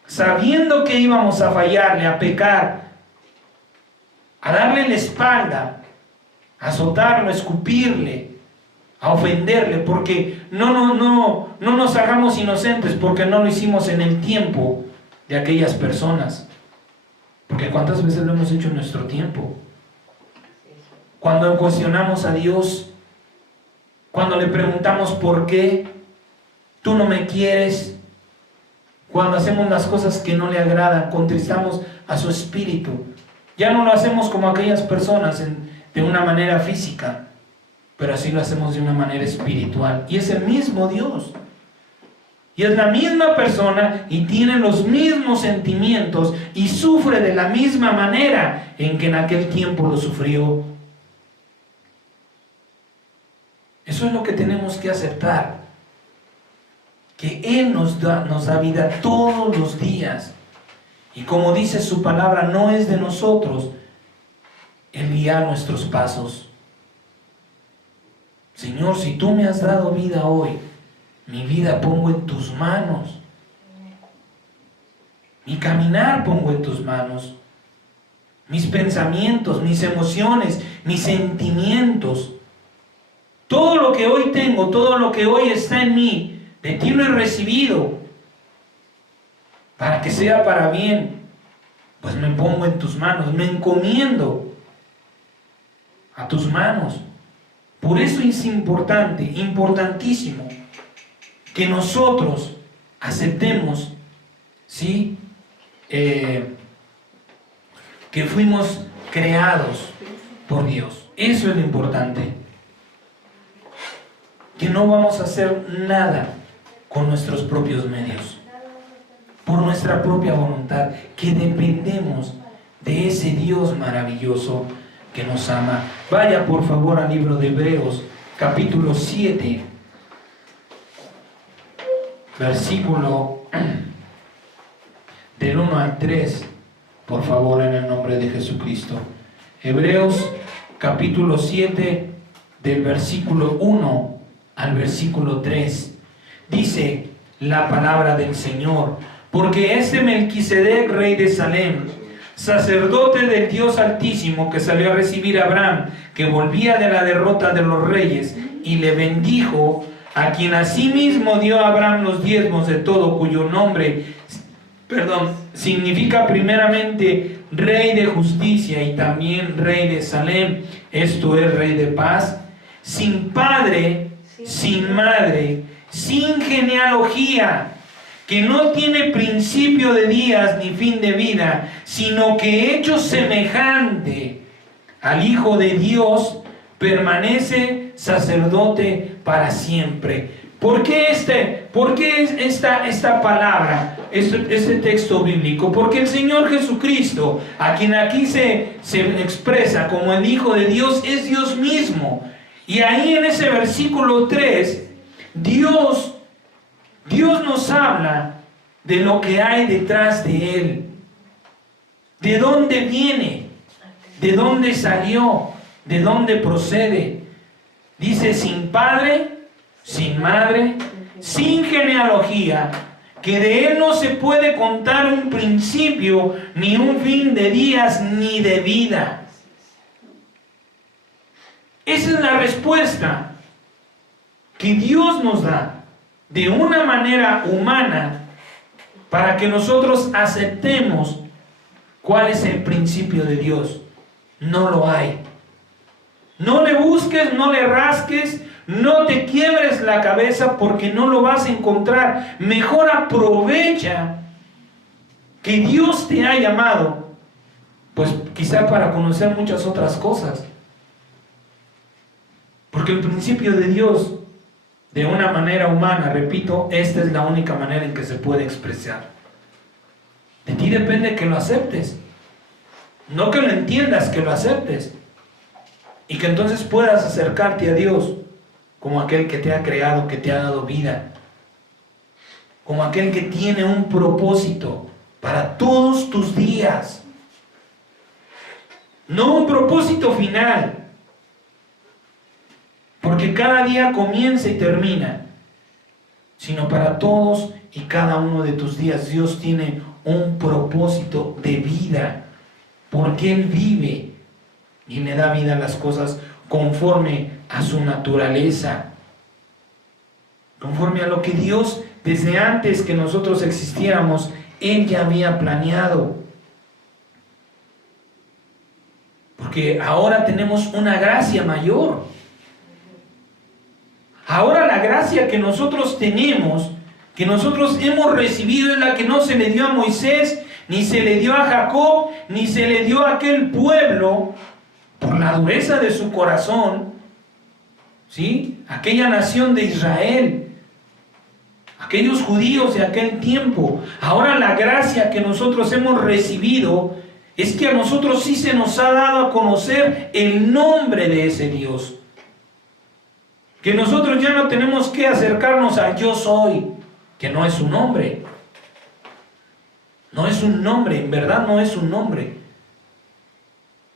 sabiendo que íbamos a fallarle, a pecar, a darle la espalda, a azotarlo, a escupirle, a ofenderle, porque no nos hagamos inocentes porque no lo hicimos en el tiempo de aquellas personas. Porque ¿cuántas veces lo hemos hecho en nuestro tiempo? Cuando cuestionamos a Dios, cuando le preguntamos por qué tú no me quieres, cuando hacemos las cosas que no le agradan, contristamos a su espíritu. Ya no lo hacemos como aquellas personas de una manera física, pero así lo hacemos de una manera espiritual. Y es el mismo Dios. Y es la misma persona y tiene los mismos sentimientos y sufre de la misma manera en que en aquel tiempo lo sufrió. Eso es lo que tenemos que aceptar. Que Él nos da vida todos los días. Y como dice su palabra, no es de nosotros el guiar nuestros pasos. Señor, si tú me has dado vida hoy, mi vida pongo en tus manos. Mi caminar pongo en tus manos. Mis pensamientos, mis emociones, mis sentimientos. Todo lo que hoy tengo, todo lo que hoy está en mí, de ti lo he recibido. Para que sea para bien, pues me pongo en tus manos, me encomiendo a tus manos. Por eso es importante, importantísimo, que nosotros aceptemos, ¿sí? Que fuimos creados por Dios. Eso es lo importante. Que no vamos a hacer nada con nuestros propios medios, por nuestra propia voluntad, que dependemos de ese Dios maravilloso que nos ama. Vaya por favor al libro de Hebreos, capítulo 7, versículo del 1 al 3, por favor, en el nombre de Jesucristo. Hebreos, capítulo 7, del versículo 1 al versículo 3. Dice la palabra del Señor: porque este Melquisedec, rey de Salem, sacerdote del Dios Altísimo, que salió a recibir a Abraham, que volvía de la derrota de los reyes, y le bendijo, a quien asimismo dio a Abraham los diezmos de todo, cuyo nombre, significa primeramente rey de justicia y también rey de Salem, esto es, rey de paz, sin padre, sin madre, sin genealogía, que no tiene principio de días ni fin de vida, sino que hecho semejante al Hijo de Dios, permanece sacerdote para siempre. ¿Por qué esta palabra, este texto bíblico? Porque el Señor Jesucristo, a quien aquí se expresa como el Hijo de Dios, es Dios mismo. Y ahí en ese versículo 3, Dios nos habla de lo que hay detrás de él. ¿De dónde viene? ¿De dónde salió? ¿De dónde procede? Dice, sin padre, sin madre, sin genealogía, que de él no se puede contar un principio, ni un fin de días, ni de vida. Esa es la respuesta que Dios nos da de una manera humana para que nosotros aceptemos cuál es el principio de Dios. No lo hay. No le busques, no le rasques, no te quiebres la cabeza porque no lo vas a encontrar. Mejor aprovecha que Dios te ha llamado, pues quizá para conocer muchas otras cosas. Porque el principio de Dios, de una manera humana, repito, esta es la única manera en que se puede expresar. De ti depende que lo aceptes. No que lo entiendas, que lo aceptes. Y que entonces puedas acercarte a Dios como aquel que te ha creado, que te ha dado vida. Como aquel que tiene un propósito para todos tus días. No un propósito final. Porque cada día comienza y termina. Sino para todos y cada uno de tus días. Dios tiene un propósito de vida. Porque Él vive y le da vida a las cosas conforme a su naturaleza. Conforme a lo que Dios, desde antes que nosotros existiéramos, Él ya había planeado. Porque ahora tenemos una gracia mayor. Ahora la gracia que nosotros tenemos, que nosotros hemos recibido, es la que no se le dio a Moisés, ni se le dio a Jacob, ni se le dio a aquel pueblo, por la dureza de su corazón, ¿sí? Aquella nación de Israel, aquellos judíos de aquel tiempo. Ahora la gracia que nosotros hemos recibido es que a nosotros sí se nos ha dado a conocer el nombre de ese Dios. Que nosotros ya no tenemos que acercarnos a yo soy, que no es un nombre. No es un nombre, en verdad no es un nombre.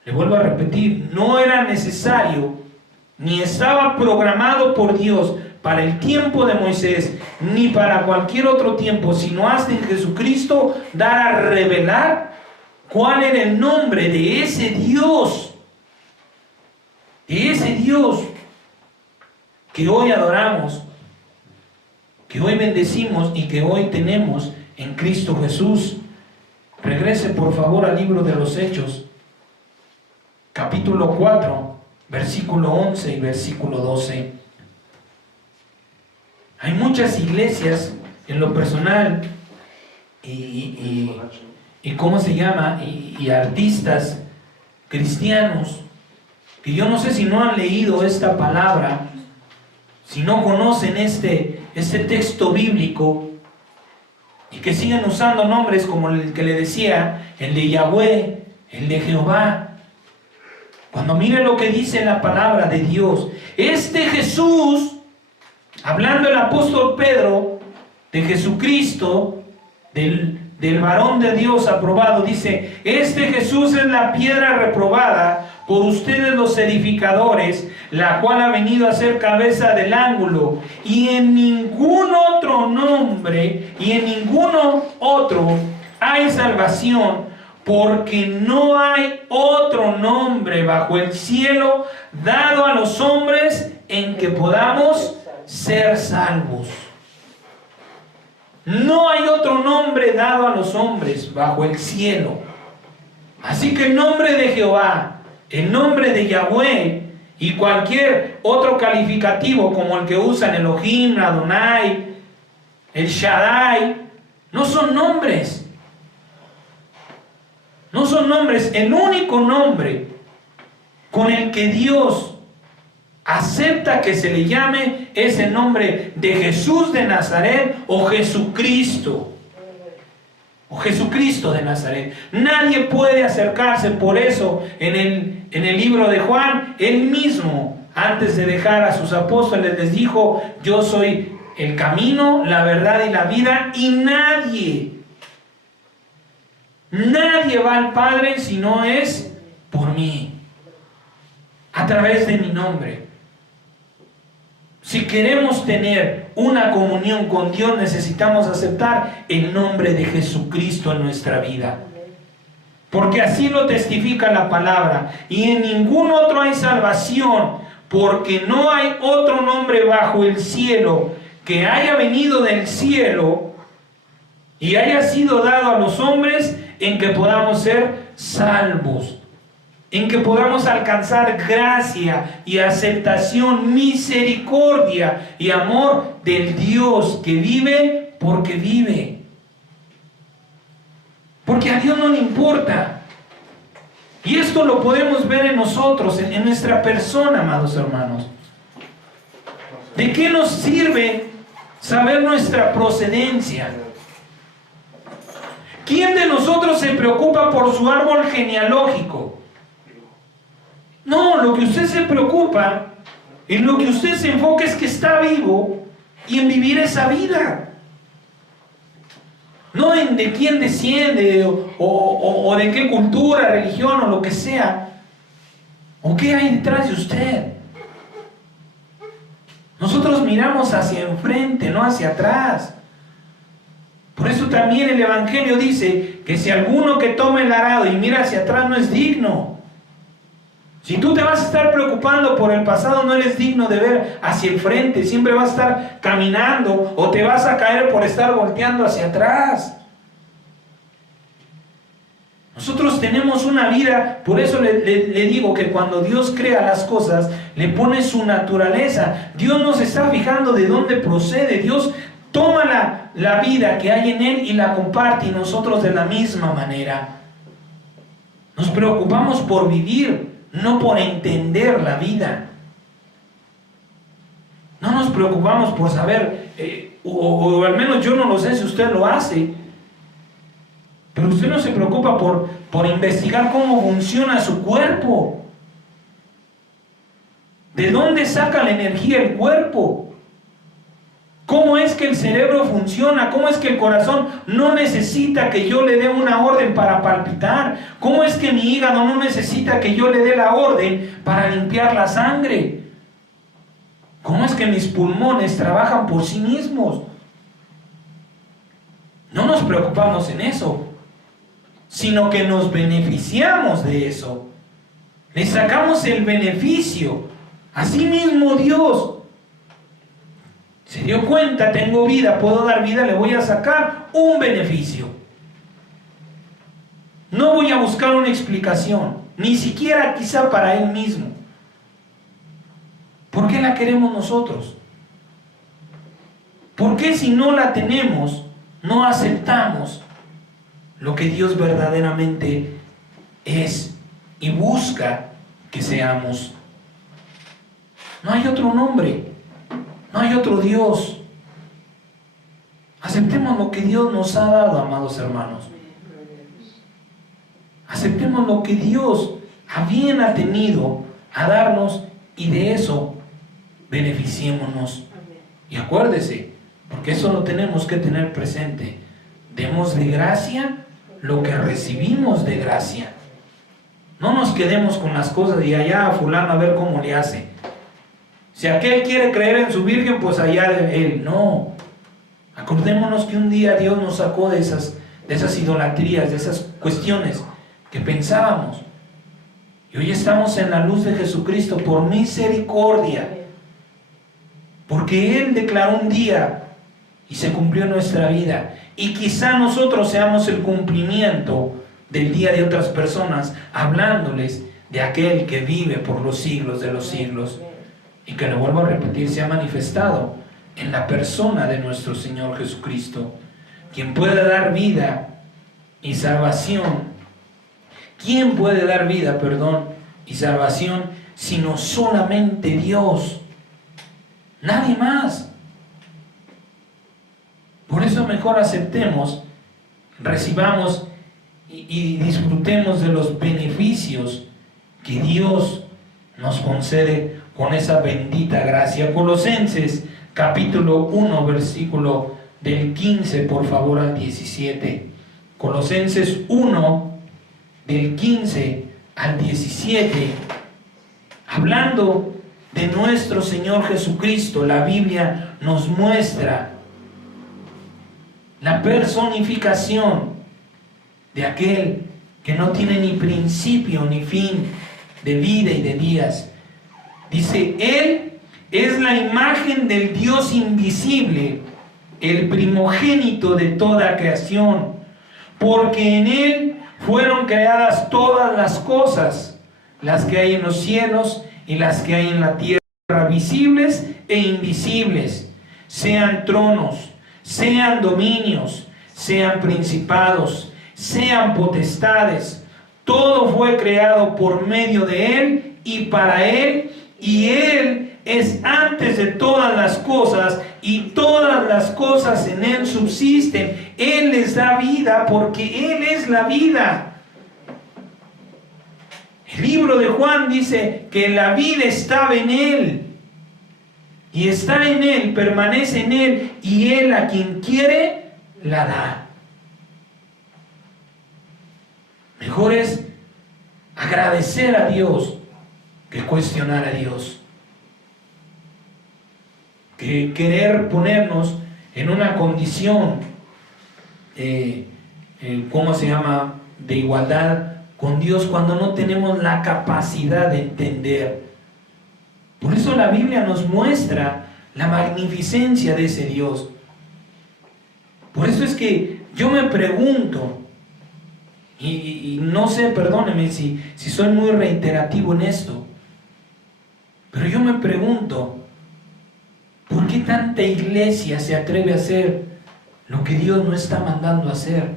Le vuelvo a repetir, no era necesario, ni estaba programado por Dios para el tiempo de Moisés, ni para cualquier otro tiempo, sino hasta en Jesucristo, dar a revelar cuál era el nombre de ese Dios. De ese Dios que hoy adoramos, que hoy bendecimos y que hoy tenemos en Cristo Jesús. Regrese por favor al libro de los Hechos, capítulo 4, versículo 11 y versículo 12. Hay muchas iglesias en lo personal y ¿cómo se llama? Y artistas cristianos que yo no sé si no han leído esta palabra, si no conocen este texto bíblico, y que siguen usando nombres como el que le decía, el de Yahweh, el de Jehová. Cuando mire lo que dice la palabra de Dios, este Jesús, hablando el apóstol Pedro de Jesucristo, del varón de Dios aprobado, dice, este Jesús es la piedra reprobada por ustedes los edificadores, la cual ha venido a ser cabeza del ángulo, y en ningún otro nombre, y en ninguno otro hay salvación, porque no hay otro nombre bajo el cielo dado a los hombres en que podamos ser salvos. No hay otro nombre dado a los hombres bajo el cielo. Así que el nombre de Jehová, el nombre de Yahweh y cualquier otro calificativo como el que usan Elohim, Adonai, el Shaddai, no son nombres. No son nombres. El único nombre con el que Dios acepta que se le llame es el nombre de Jesús de Nazaret o Jesucristo. O Jesucristo de Nazaret. Nadie puede acercarse. Por eso en el libro de Juan, él mismo, antes de dejar a sus apóstoles, les dijo, yo soy el camino, la verdad y la vida, y nadie va al Padre si no es por mí, a través de mi nombre. Si queremos tener una comunión con Dios, necesitamos aceptar el nombre de Jesucristo en nuestra vida. Porque así lo testifica la palabra. Y en ningún otro hay salvación, porque no hay otro nombre bajo el cielo que haya venido del cielo y haya sido dado a los hombres en que podamos ser salvos, en que podamos alcanzar gracia y aceptación, misericordia y amor del Dios que vive porque vive. Porque a Dios no le importa. Y esto lo podemos ver en nosotros, en nuestra persona, amados hermanos. ¿De qué nos sirve saber nuestra procedencia? ¿Quién de nosotros se preocupa por su árbol genealógico? No, lo que usted se preocupa, en lo que usted se enfoca es que está vivo y en vivir esa vida. No en de quién desciende o de qué cultura, religión o lo que sea. ¿O qué hay detrás de usted? Nosotros miramos hacia enfrente, no hacia atrás. Por eso también el Evangelio dice que si alguno que toma el arado y mira hacia atrás no es digno. Si tú te vas a estar preocupando por el pasado, no eres digno de ver hacia el frente. Siempre vas a estar caminando o te vas a caer por estar volteando hacia atrás. Nosotros tenemos una vida, por eso le digo que cuando Dios crea las cosas, le pone su naturaleza. Dios no se está fijando de dónde procede. Dios toma la vida que hay en Él y la comparte, y nosotros de la misma manera. Nos preocupamos por vivir, no por entender la vida. No nos preocupamos por saber, o al menos yo no lo sé si usted lo hace, pero usted no se preocupa por investigar cómo funciona su cuerpo. ¿De dónde saca la energía el cuerpo? ¿Cómo es que el cerebro funciona? ¿Cómo es que el corazón no necesita que yo le dé una orden para palpitar? ¿Cómo es que mi hígado no necesita que yo le dé la orden para limpiar la sangre? ¿Cómo es que mis pulmones trabajan por sí mismos? No nos preocupamos en eso, sino que nos beneficiamos de eso. Le sacamos el beneficio. Así mismo Dios se dio cuenta, tengo vida, puedo dar vida, le voy a sacar un beneficio. No voy a buscar una explicación, ni siquiera quizá para Él mismo. ¿Por qué la queremos nosotros? ¿Por qué si no la tenemos, no aceptamos lo que Dios verdaderamente es y busca que seamos? No hay otro nombre. No hay otro Dios. Aceptemos lo que Dios nos ha dado, amados hermanos. Aceptemos lo que Dios a bien ha tenido a darnos, y de eso beneficiémonos. Y acuérdese, porque eso lo tenemos que tener presente. Demos de gracia lo que recibimos de gracia. No nos quedemos con las cosas de allá a fulano a ver cómo le hace. Si aquel quiere creer en su virgen, pues allá de él. No. Acordémonos que un día Dios nos sacó de esas idolatrías, de esas cuestiones que pensábamos. Y hoy estamos en la luz de Jesucristo por misericordia. Porque Él declaró un día y se cumplió en nuestra vida. Y quizá nosotros seamos el cumplimiento del día de otras personas, hablándoles de aquel que vive por los siglos de los siglos. Y que, lo vuelvo a repetir, se ha manifestado en la persona de nuestro Señor Jesucristo, quien puede dar vida y salvación. ¿Quién puede dar vida, y salvación, sino solamente Dios? Nadie más. Por eso mejor aceptemos, recibamos y disfrutemos de los beneficios que Dios nos concede con esa bendita gracia. Colosenses capítulo 1, versículo del 15, por favor, al 17. Colosenses 1, del 15 al 17. Hablando de nuestro Señor Jesucristo, la Biblia nos muestra la personificación de aquel que no tiene ni principio ni fin de vida y de días. Dice, Él es la imagen del Dios invisible, el primogénito de toda creación, porque en Él fueron creadas todas las cosas, las que hay en los cielos y las que hay en la tierra, visibles e invisibles, sean tronos, sean dominios, sean principados, sean potestades. Todo fue creado por medio de Él y para Él, y Él es antes de todas las cosas, y todas las cosas en Él subsisten. Él les da vida porque Él es la vida. El libro de Juan dice que la vida estaba en Él, y está en Él, permanece en Él, y Él a quien quiere, la da. Mejor es agradecer a Dios que cuestionar a Dios, que querer ponernos en una condición, ¿cómo se llama?, de igualdad con Dios, cuando no tenemos la capacidad de entender. Por eso la Biblia nos muestra la magnificencia de ese Dios. Por eso es que yo me pregunto, y no sé, perdóneme si soy muy reiterativo en esto, pero yo me pregunto, ¿por qué tanta iglesia se atreve a hacer lo que Dios no está mandando a hacer?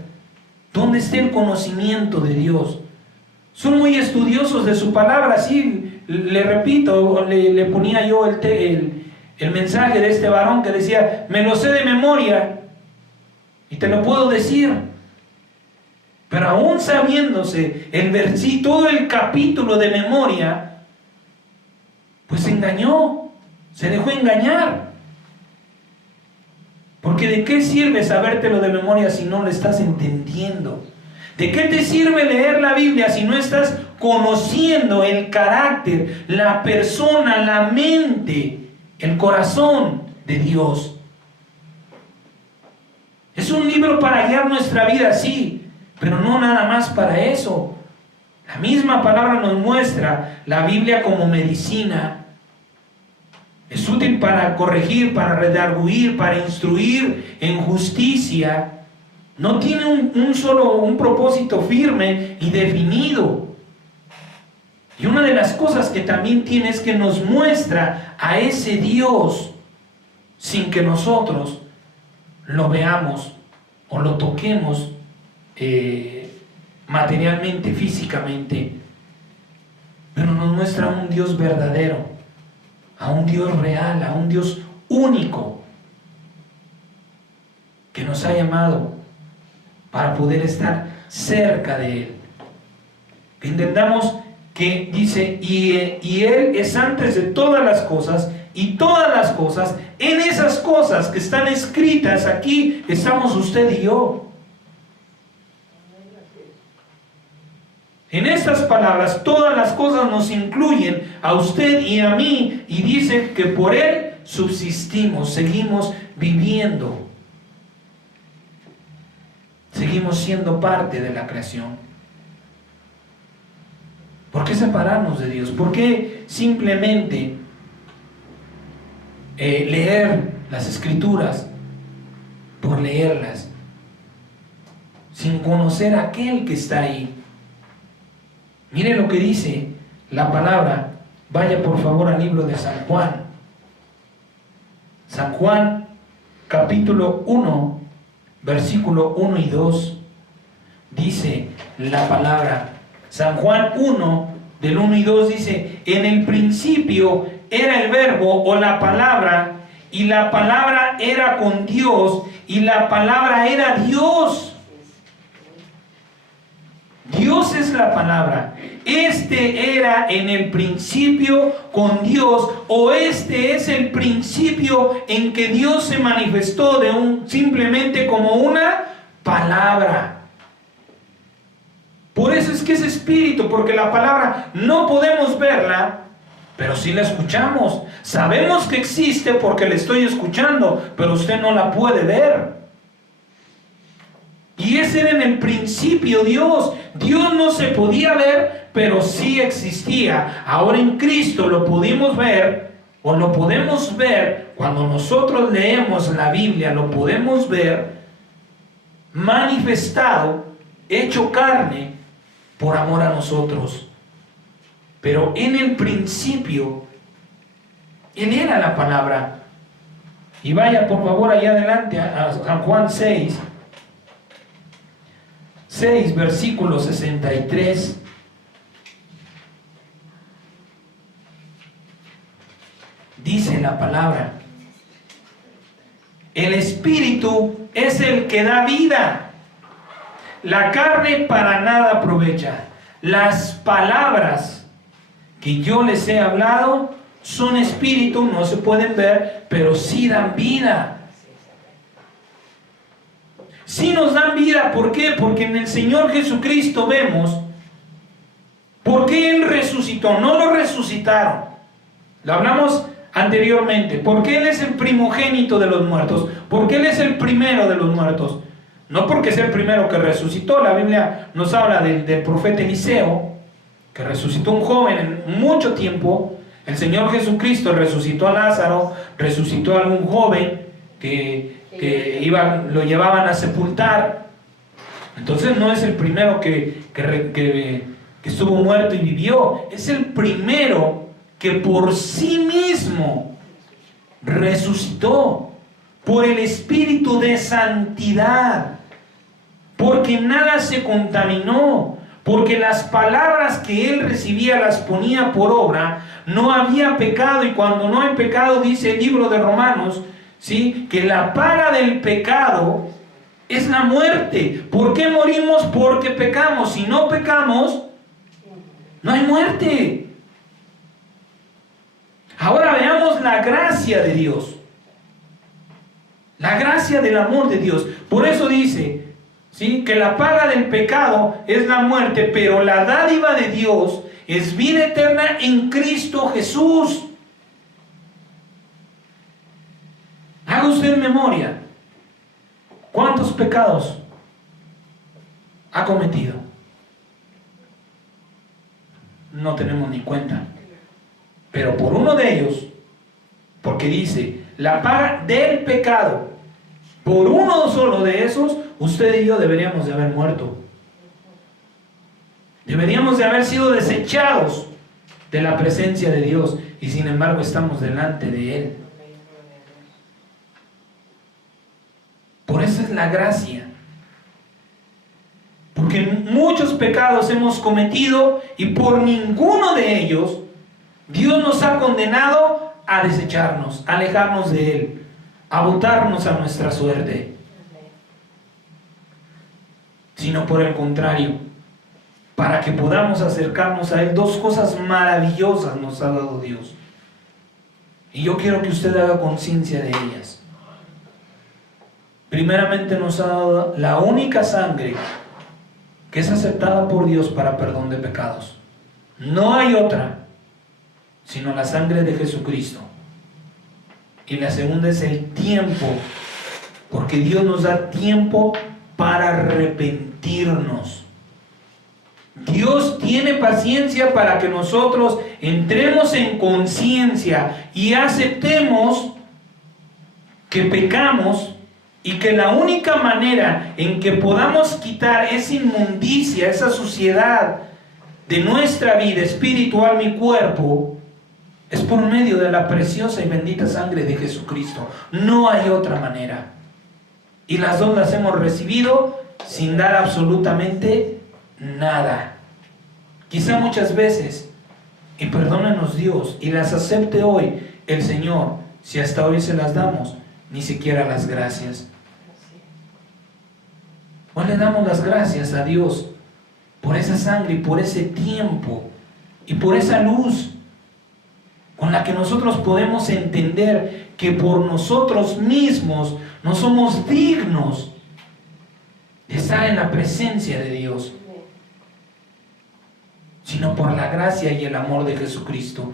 ¿Dónde está el conocimiento de Dios? Son muy estudiosos de su palabra, sí, le repito, le ponía yo el mensaje de este varón que decía, me lo sé de memoria y te lo puedo decir. Pero aún sabiéndose todo el capítulo de memoria, pues se engañó, se dejó engañar. Porque ¿de qué sirve sabértelo de memoria si no lo estás entendiendo? ¿De qué te sirve leer la Biblia si no estás conociendo el carácter, la persona, la mente, el corazón de Dios? Es un libro para guiar nuestra vida, sí, pero no nada más para eso. La misma palabra nos muestra la Biblia como medicina. Es útil para corregir, para redarguir, para instruir en justicia. No tiene un propósito firme y definido. Y una de las cosas que también tiene es que nos muestra a ese Dios sin que nosotros lo veamos o lo toquemos materialmente, físicamente. Pero nos muestra a un Dios verdadero, a un Dios real, a un Dios único, que nos ha llamado para poder estar cerca de Él. Que entendamos que dice, y Él es antes de todas las cosas, y todas las cosas, en esas cosas que están escritas aquí, estamos usted y yo. En estas palabras, todas las cosas nos incluyen a usted y a mí, y dice que por Él subsistimos, seguimos viviendo. Seguimos siendo parte de la creación. ¿Por qué separarnos de Dios? ¿Por qué simplemente leer las Escrituras por leerlas, sin conocer a aquel que está ahí? Mire lo que dice la palabra. Vaya por favor al libro de San Juan. San Juan, capítulo 1, versículo 1 y 2. Dice la palabra. San Juan 1, del 1 y 2 dice, en el principio era el verbo o la palabra, y la palabra era con Dios, y la palabra era Dios. Dios es la palabra. Este era en el principio con Dios, o este es el principio en que Dios se manifestó simplemente como una palabra. Por eso es que es espíritu, porque la palabra no podemos verla, pero sí la escuchamos. Sabemos que existe porque la estoy escuchando, pero usted no la puede ver. Y ese era en el principio Dios. Dios no se podía ver, pero sí existía. Ahora en Cristo lo pudimos ver, o lo podemos ver cuando nosotros leemos la Biblia, lo podemos ver manifestado, hecho carne por amor a nosotros. Pero en el principio Él era la palabra. Y vaya por favor allá adelante a Juan 6, versículo 63. Dice la palabra: el espíritu es el que da vida, la carne para nada aprovecha. Las palabras que yo les he hablado son espíritu, no se pueden ver, pero sí dan vida. Sí nos dan vida. ¿Por qué? Porque en el Señor Jesucristo vemos por qué Él resucitó. No lo resucitaron, lo hablamos anteriormente. Porque Él es el primogénito de los muertos, porque Él es el primero de los muertos. No porque es el primero que resucitó. La Biblia nos habla del profeta Eliseo, que resucitó un joven en mucho tiempo. El Señor Jesucristo resucitó a Lázaro, resucitó a algún joven que lo llevaban a sepultar. Entonces no es el primero que estuvo muerto y vivió. Es el primero que por sí mismo resucitó, por el Espíritu de santidad, porque nada se contaminó, porque las palabras que Él recibía las ponía por obra. No había pecado, y cuando no hay pecado, dice el libro de Romanos, ¿sí?, que la paga del pecado es la muerte. ¿Por qué morimos? Porque pecamos. Si no pecamos, no hay muerte. Ahora veamos la gracia de Dios, la gracia del amor de Dios. Por eso dice, ¿sí?, que la paga del pecado es la muerte, pero la dádiva de Dios es vida eterna en Cristo Jesús. Haga usted memoria. ¿Cuántos pecados ha cometido? No tenemos ni cuenta. Pero por uno de ellos, porque dice, la paga del pecado, por uno solo de esos, usted y yo deberíamos de haber muerto. Deberíamos de haber sido desechados de la presencia de Dios, y sin embargo estamos delante de Él. Por eso es la gracia. Porque muchos pecados hemos cometido y por ninguno de ellos Dios nos ha condenado a desecharnos, a alejarnos de Él, a botarnos a nuestra suerte. Sino por el contrario, para que podamos acercarnos a Él. Dos cosas maravillosas nos ha dado Dios, y yo quiero que usted haga conciencia de ellas. Primeramente nos ha dado la única sangre que es aceptada por Dios para perdón de pecados. No hay otra sino la sangre de Jesucristo. Y la segunda es el tiempo, porque Dios nos da tiempo para arrepentirnos. Dios tiene paciencia para que nosotros entremos en conciencia y aceptemos que pecamos, y que la única manera en que podamos quitar esa inmundicia, esa suciedad de nuestra vida espiritual, mi cuerpo, es por medio de la preciosa y bendita sangre de Jesucristo. No hay otra manera. Y las dos las hemos recibido sin dar absolutamente nada. Quizá muchas veces, y perdónenos Dios, y las acepte hoy el Señor, si hasta hoy se las damos, ni siquiera las gracias. Hoy le damos las gracias a Dios por esa sangre y por ese tiempo y por esa luz con la que nosotros podemos entender que por nosotros mismos no somos dignos de estar en la presencia de Dios, sino por la gracia y el amor de Jesucristo.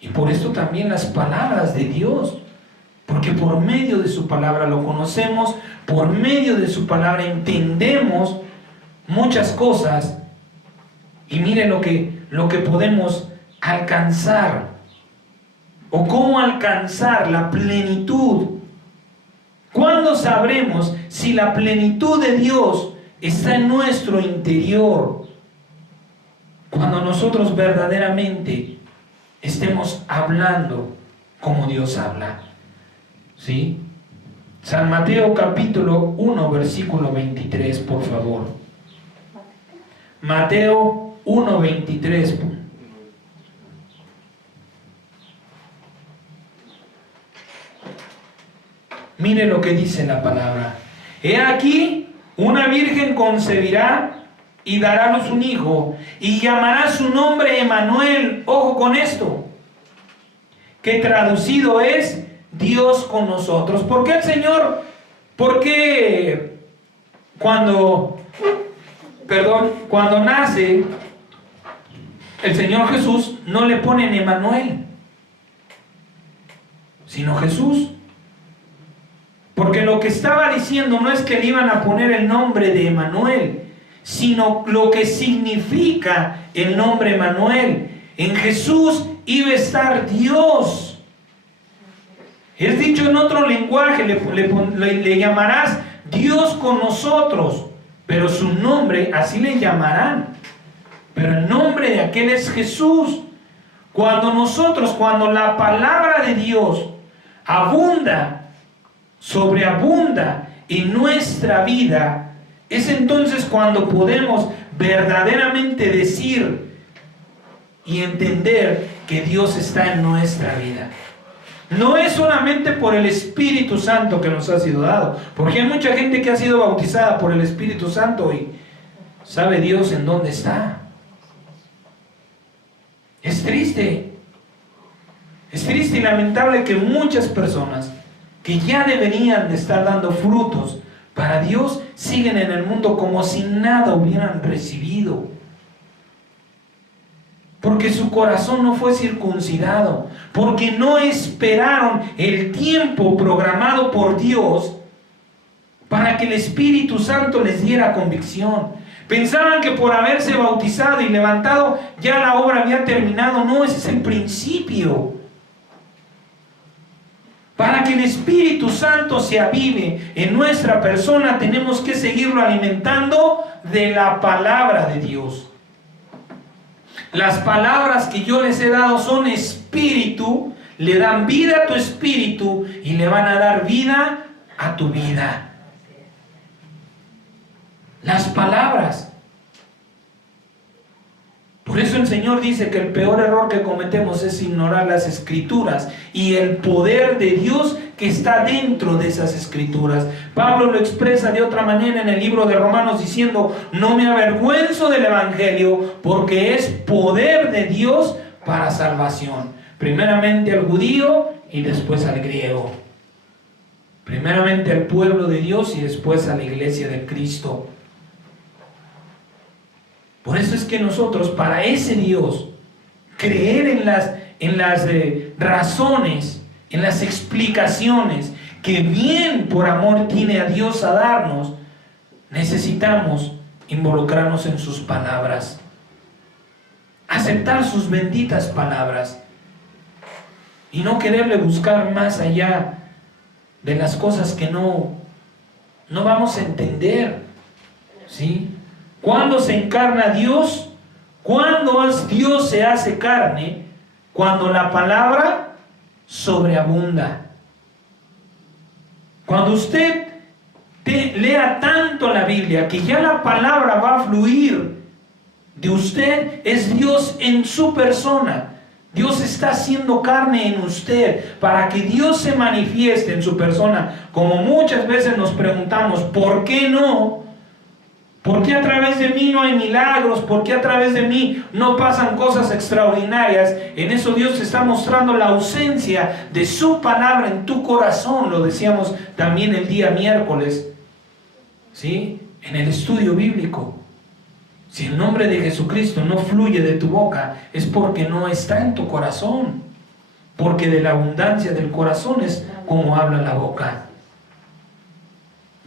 Y por esto también las palabras de Dios, porque por medio de su palabra lo conocemos, por medio de su palabra entendemos muchas cosas, y mire lo que podemos alcanzar, o cómo alcanzar la plenitud. ¿Cuándo sabremos si la plenitud de Dios está en nuestro interior? Cuando nosotros verdaderamente estemos hablando como Dios habla. ¿Sí? San Mateo capítulo 1 versículo 23, por favor. Mateo 1, 23. Mire lo que dice la palabra. He aquí, una virgen concebirá y dará a luz un hijo, y llamará su nombre Emmanuel. Ojo con esto, que traducido es Dios con nosotros. ¿Por qué el Señor? ¿Por qué cuando nace el Señor Jesús no le ponen Emmanuel, sino Jesús? Porque lo que estaba diciendo no es que le iban a poner el nombre de Emmanuel, sino lo que significa el nombre Emmanuel. En Jesús iba a estar Dios. Es dicho en otro lenguaje, le llamarás Dios con nosotros, pero su nombre así le llamarán. Pero el nombre de aquel es Jesús. Cuando la palabra de Dios abunda, sobreabunda en nuestra vida, es entonces cuando podemos verdaderamente decir y entender que Dios está en nuestra vida. No es solamente por el Espíritu Santo que nos ha sido dado, porque hay mucha gente que ha sido bautizada por el Espíritu Santo y sabe Dios en dónde está. Es triste y lamentable que muchas personas que ya deberían de estar dando frutos para Dios siguen en el mundo como si nada hubieran recibido, porque su corazón no fue circuncidado, porque no esperaron el tiempo programado por Dios para que el Espíritu Santo les diera convicción. Pensaban que por haberse bautizado y levantado ya la obra había terminado. No, ese es el principio. Para que el Espíritu Santo se avive en nuestra persona, tenemos que seguirlo alimentando de la palabra de Dios. Las palabras que yo les he dado son espíritu, le dan vida a tu espíritu y le van a dar vida a tu vida. Las palabras. Por eso el Señor dice que el peor error que cometemos es ignorar las Escrituras y el poder de Dios que está dentro de esas Escrituras. Pablo lo expresa de otra manera en el libro de Romanos diciendo: no me avergüenzo del Evangelio, porque es poder de Dios para salvación, primeramente al judío y después al griego, primeramente al pueblo de Dios y después a la iglesia de Cristo. Por eso es que nosotros, para ese Dios, creer en las razones, en las explicaciones que bien por amor tiene a Dios a darnos, necesitamos involucrarnos en sus palabras, aceptar sus benditas palabras y no quererle buscar más allá de las cosas que no vamos a entender, ¿sí? ¿Cuándo se encarna Dios? ¿Cuándo Dios se hace carne? Cuando la palabra sobreabunda. Cuando usted lea tanto la Biblia que ya la palabra va a fluir de usted, es Dios en su persona. Dios está haciendo carne en usted para que Dios se manifieste en su persona. Como muchas veces nos preguntamos, ¿por qué no? ¿Por qué a través de mí no hay milagros? ¿Por qué a través de mí no pasan cosas extraordinarias? En eso Dios te está mostrando la ausencia de su palabra en tu corazón. Lo decíamos también el día miércoles, ¿sí? En el estudio bíblico. Si el nombre de Jesucristo no fluye de tu boca, es porque no está en tu corazón. Porque de la abundancia del corazón es como habla la boca.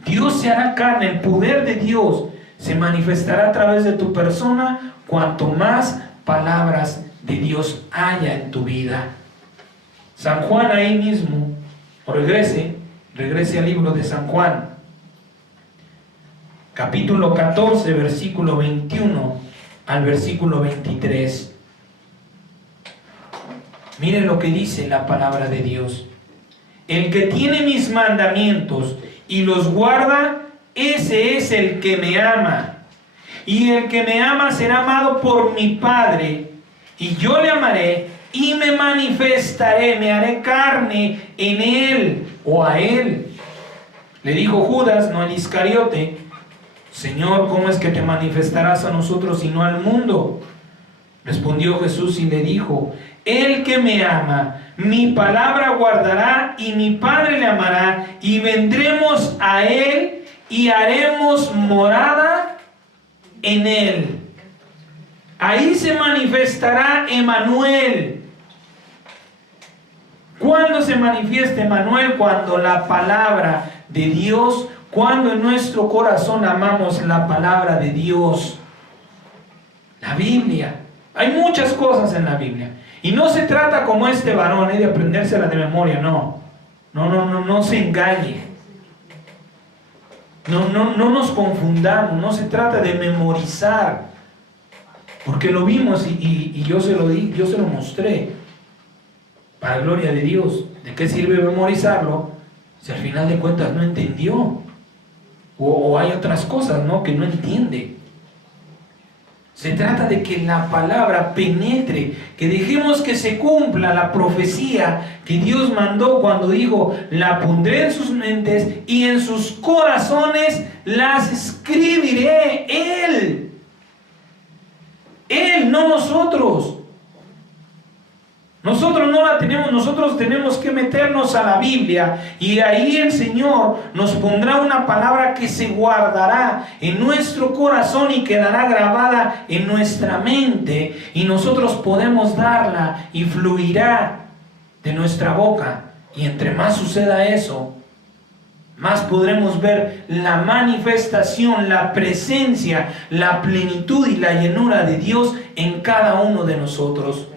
Dios se hará carne, el poder de Dios se manifestará a través de tu persona cuanto más palabras de Dios haya en tu vida. San Juan ahí mismo, regrese al libro de San Juan, capítulo 14, versículo 21 al versículo 23. Miren lo que dice la palabra de Dios. El que tiene mis mandamientos y los guarda, ese es el que me ama. Y el que me ama será amado por mi Padre, y yo le amaré y me manifestaré, me haré carne en él o a él. Le dijo Judas, no el Iscariote: Señor, ¿cómo es que te manifestarás a nosotros y no al mundo? Respondió Jesús y le dijo: el que me ama, mi palabra guardará, y mi Padre le amará, y vendremos a él y haremos morada en él. Ahí se manifestará Emmanuel. ¿Cuándo se manifiesta Emmanuel? Cuando la palabra de Dios, cuando en nuestro corazón amamos la palabra de Dios. La Biblia. Hay muchas cosas en la Biblia. Y no se trata como este varón, de aprendérsela de memoria, no. No se engañe. No nos confundamos, no se trata de memorizar. Porque lo vimos y yo se lo mostré. Para gloria de Dios. ¿De qué sirve memorizarlo si al final de cuentas no entendió? O hay otras cosas, ¿no?, que no entiende. Se trata de que la palabra penetre, que dejemos que se cumpla la profecía que Dios mandó cuando dijo: la pondré en sus mentes y en sus corazones las escribiré. Él, no nosotros. Nosotros no la tenemos, nosotros tenemos que meternos a la Biblia, y ahí el Señor nos pondrá una palabra que se guardará en nuestro corazón y quedará grabada en nuestra mente, y nosotros podemos darla y fluirá de nuestra boca. Y entre más suceda eso, más podremos ver la manifestación, la presencia, la plenitud y la llenura de Dios en cada uno de nosotros.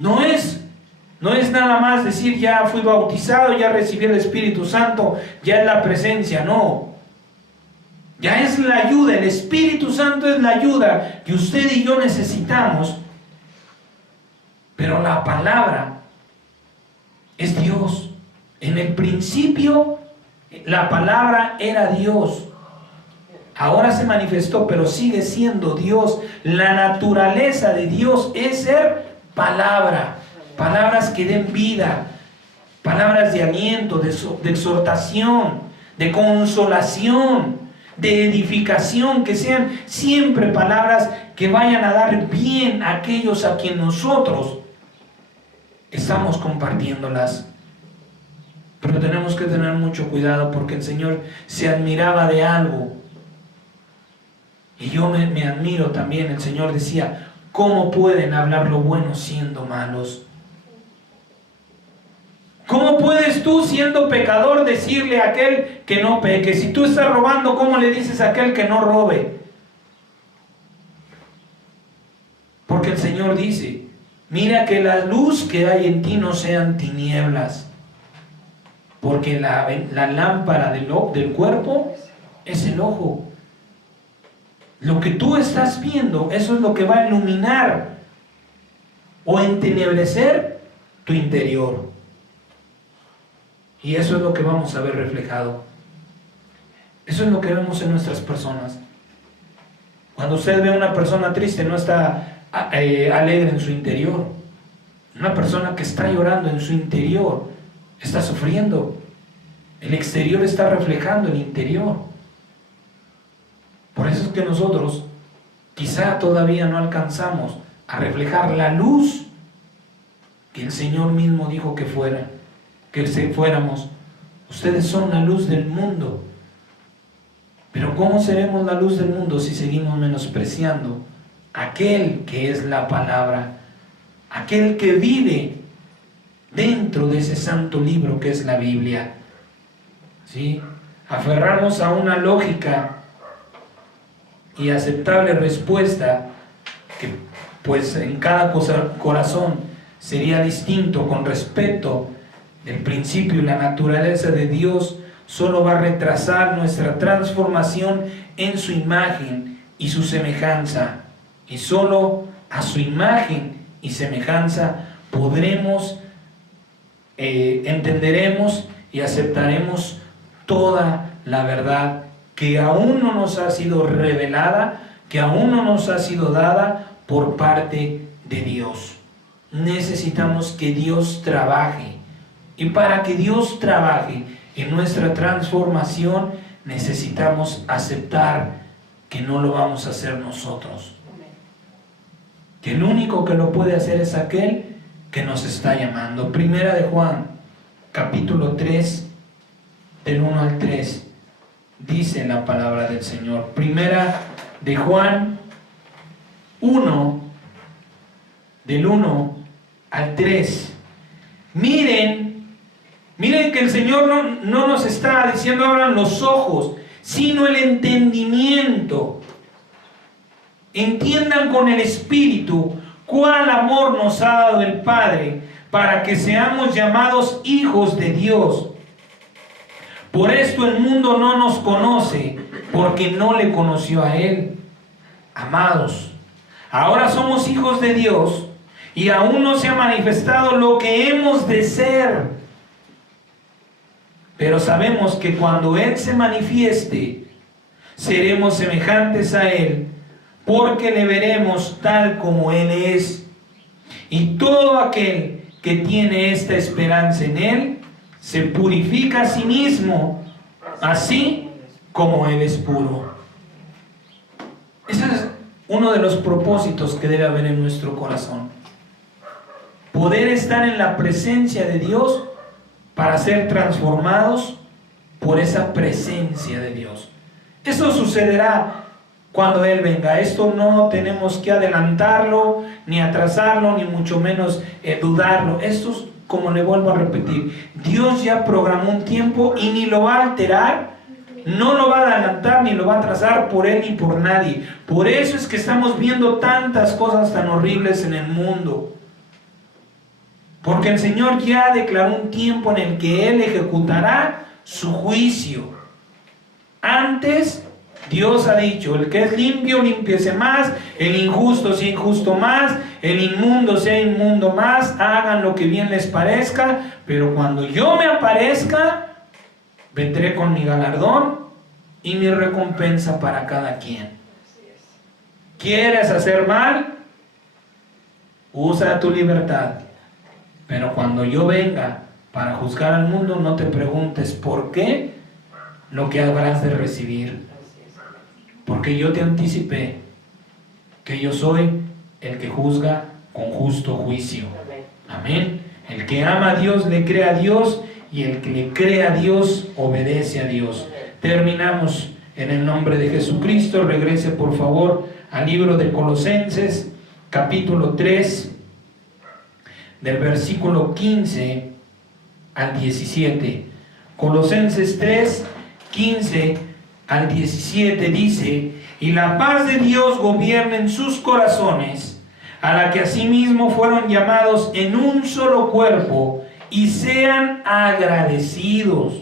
No es nada más decir: ya fui bautizado, ya recibí el Espíritu Santo, ya es la presencia. No, ya es la ayuda. El Espíritu Santo es la ayuda que usted y yo necesitamos. Pero la palabra es Dios. En el principio la palabra era Dios. Ahora se manifestó, pero sigue siendo Dios. La naturaleza de Dios es ser palabra, palabras que den vida, palabras de aliento, de exhortación, de consolación, de edificación, que sean siempre palabras que vayan a dar bien a aquellos a quien nosotros estamos compartiéndolas. Pero tenemos que tener mucho cuidado, porque el Señor se admiraba de algo, y yo me admiro también. El Señor decía: ¿cómo pueden hablar lo bueno siendo malos? ¿Cómo puedes tú, siendo pecador, decirle a aquel que no peque? Si tú estás robando, ¿cómo le dices a aquel que no robe? Porque el Señor dice: mira que la luz que hay en ti no sean tinieblas. Porque la lámpara del cuerpo es el ojo. Lo que tú estás viendo, eso es lo que va a iluminar o entenebrecer tu interior. Y eso es lo que vamos a ver reflejado. Eso es lo que vemos en nuestras personas. Cuando usted ve a una persona triste, no está alegre en su interior. Una persona que está llorando en su interior está sufriendo. El exterior está reflejando el interior. que nosotros quizá todavía no alcanzamos a reflejar la luz que el Señor mismo dijo que fuéramos. Ustedes son la luz del mundo. Pero ¿cómo seremos la luz del mundo si seguimos menospreciando aquel que es la palabra, aquel que vive dentro de ese santo libro que es la Biblia? ¿Sí? Aferrarnos a una lógica y aceptable respuesta que pues en cada corazón sería distinto con respecto del principio y la naturaleza de Dios, solo va a retrasar nuestra transformación en su imagen y su semejanza. Y solo a su imagen y semejanza podremos, entenderemos y aceptaremos toda la verdad que aún no nos ha sido revelada, que aún no nos ha sido dada por parte de Dios. Necesitamos que Dios trabaje, y para que Dios trabaje en nuestra transformación necesitamos aceptar que no lo vamos a hacer nosotros, que el único que lo puede hacer es aquel que nos está llamando. Primera de Juan, capítulo 3, del 1 al 3, dice la palabra del Señor. Primera de Juan 1, del 1 al 3. Miren que el Señor no nos está diciendo abran los ojos, sino el entendimiento. Entiendan con el Espíritu cuál amor nos ha dado el Padre para que seamos llamados hijos de Dios. Por esto el mundo no nos conoce, porque no le conoció a Él. Amados, ahora somos hijos de Dios y aún no se ha manifestado lo que hemos de ser. Pero sabemos que cuando Él se manifieste, seremos semejantes a Él, porque le veremos tal como Él es. Y todo aquel que tiene esta esperanza en Él, se purifica a sí mismo, así como Él es puro. Ese es uno de los propósitos que debe haber en nuestro corazón. Poder estar en la presencia de Dios para ser transformados por esa presencia de Dios. Eso sucederá cuando Él venga. Esto no tenemos que adelantarlo, ni atrasarlo, ni mucho menos dudarlo. Esto es, como le vuelvo a repetir, Dios ya programó un tiempo y ni lo va a alterar, no lo va a adelantar, ni lo va a atrasar por Él ni por nadie. Por eso es que estamos viendo tantas cosas tan horribles en el mundo. Porque el Señor ya declaró un tiempo en el que Él ejecutará su juicio. Antes, Dios ha dicho, el que es limpio, límpiese más, el injusto sea injusto más, el inmundo sea inmundo más, hagan lo que bien les parezca, pero cuando yo me aparezca, vendré con mi galardón y mi recompensa para cada quien. ¿Quieres hacer mal? Usa tu libertad. Pero cuando yo venga para juzgar al mundo, no te preguntes por qué lo que habrás de recibir. Porque yo te anticipé que yo soy el que juzga con justo juicio. Amén. El que ama a Dios le cree a Dios, y el que le cree a Dios obedece a Dios. Terminamos en el nombre de Jesucristo. Regrese por favor al libro de Colosenses, capítulo 3, del versículo 15 al 17. Colosenses 3, 15 al 17 dice: y la paz de Dios gobierne en sus corazones, a la que asimismo fueron llamados en un solo cuerpo, y sean agradecidos.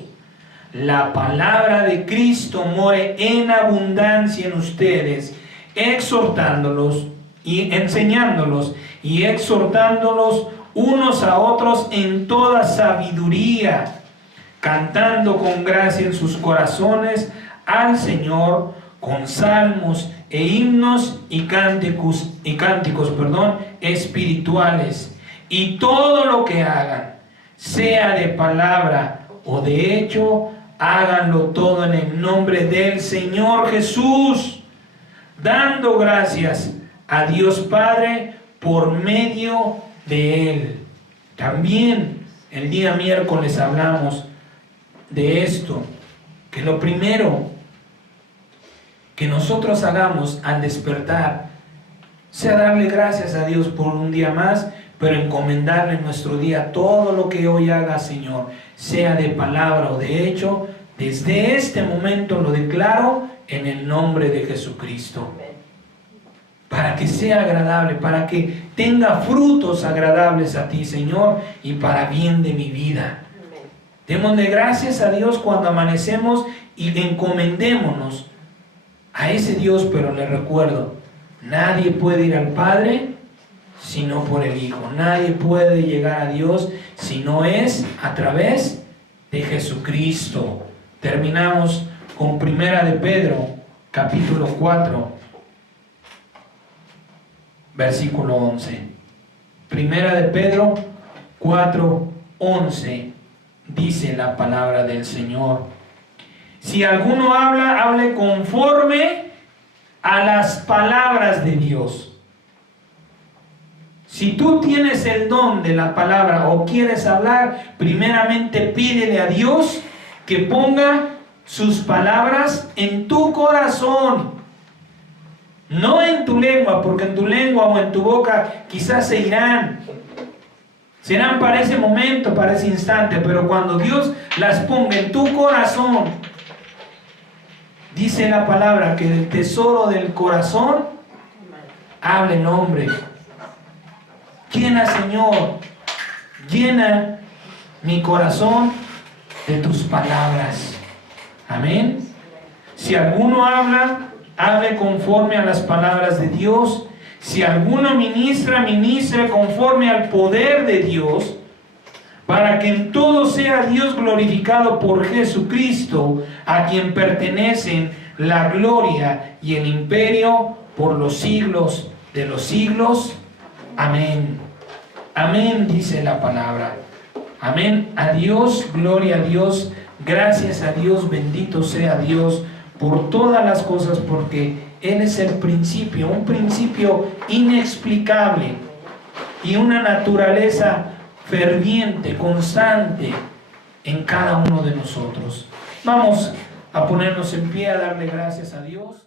La palabra de Cristo more en abundancia en ustedes, exhortándolos y enseñándolos y exhortándolos unos a otros en toda sabiduría, cantando con gracia en sus corazones al Señor con salmos e himnos y cánticos espirituales. Y todo lo que hagan, sea de palabra o de hecho, háganlo todo en el nombre del Señor Jesús, dando gracias a Dios Padre por medio de Él. También el día miércoles hablamos de esto, que lo primero que nosotros hagamos al despertar sea darle gracias a Dios por un día más, pero encomendarle en nuestro día todo lo que hoy haga, Señor, sea de palabra o de hecho. Desde este momento lo declaro en el nombre de Jesucristo, para que sea agradable, para que tenga frutos agradables a ti, Señor, y para bien de mi vida. Démosle gracias a Dios cuando amanecemos y encomendémonos a ese Dios, pero le recuerdo, nadie puede ir al Padre sino por el Hijo. Nadie puede llegar a Dios si no es a través de Jesucristo. Terminamos con Primera de Pedro, capítulo 4, versículo 11. Primera de Pedro 4, 11, dice la palabra del Señor: si alguno habla, hable conforme a las palabras de Dios. Si tú tienes el don de la palabra o quieres hablar, primeramente pídele a Dios que ponga sus palabras en tu corazón, no en tu lengua, porque en tu lengua o en tu boca quizás se irán. Serán para ese momento, para ese instante, pero cuando Dios las ponga en tu corazón, dice la palabra que del tesoro del corazón habla el hombre. Llena, Señor, llena mi corazón de tus palabras. Amén. Si alguno habla, hable conforme a las palabras de Dios. Si alguno ministra, ministre conforme al poder de Dios, para que en todo sea Dios glorificado por Jesucristo, a quien pertenecen la gloria y el imperio por los siglos de los siglos. Amén. Amén, dice la palabra. Amén. A Dios, gloria a Dios, gracias a Dios, bendito sea Dios por todas las cosas, porque Él es el principio, un principio inexplicable y una naturaleza ferviente, constante en cada uno de nosotros. Vamos a ponernos en pie a darle gracias a Dios.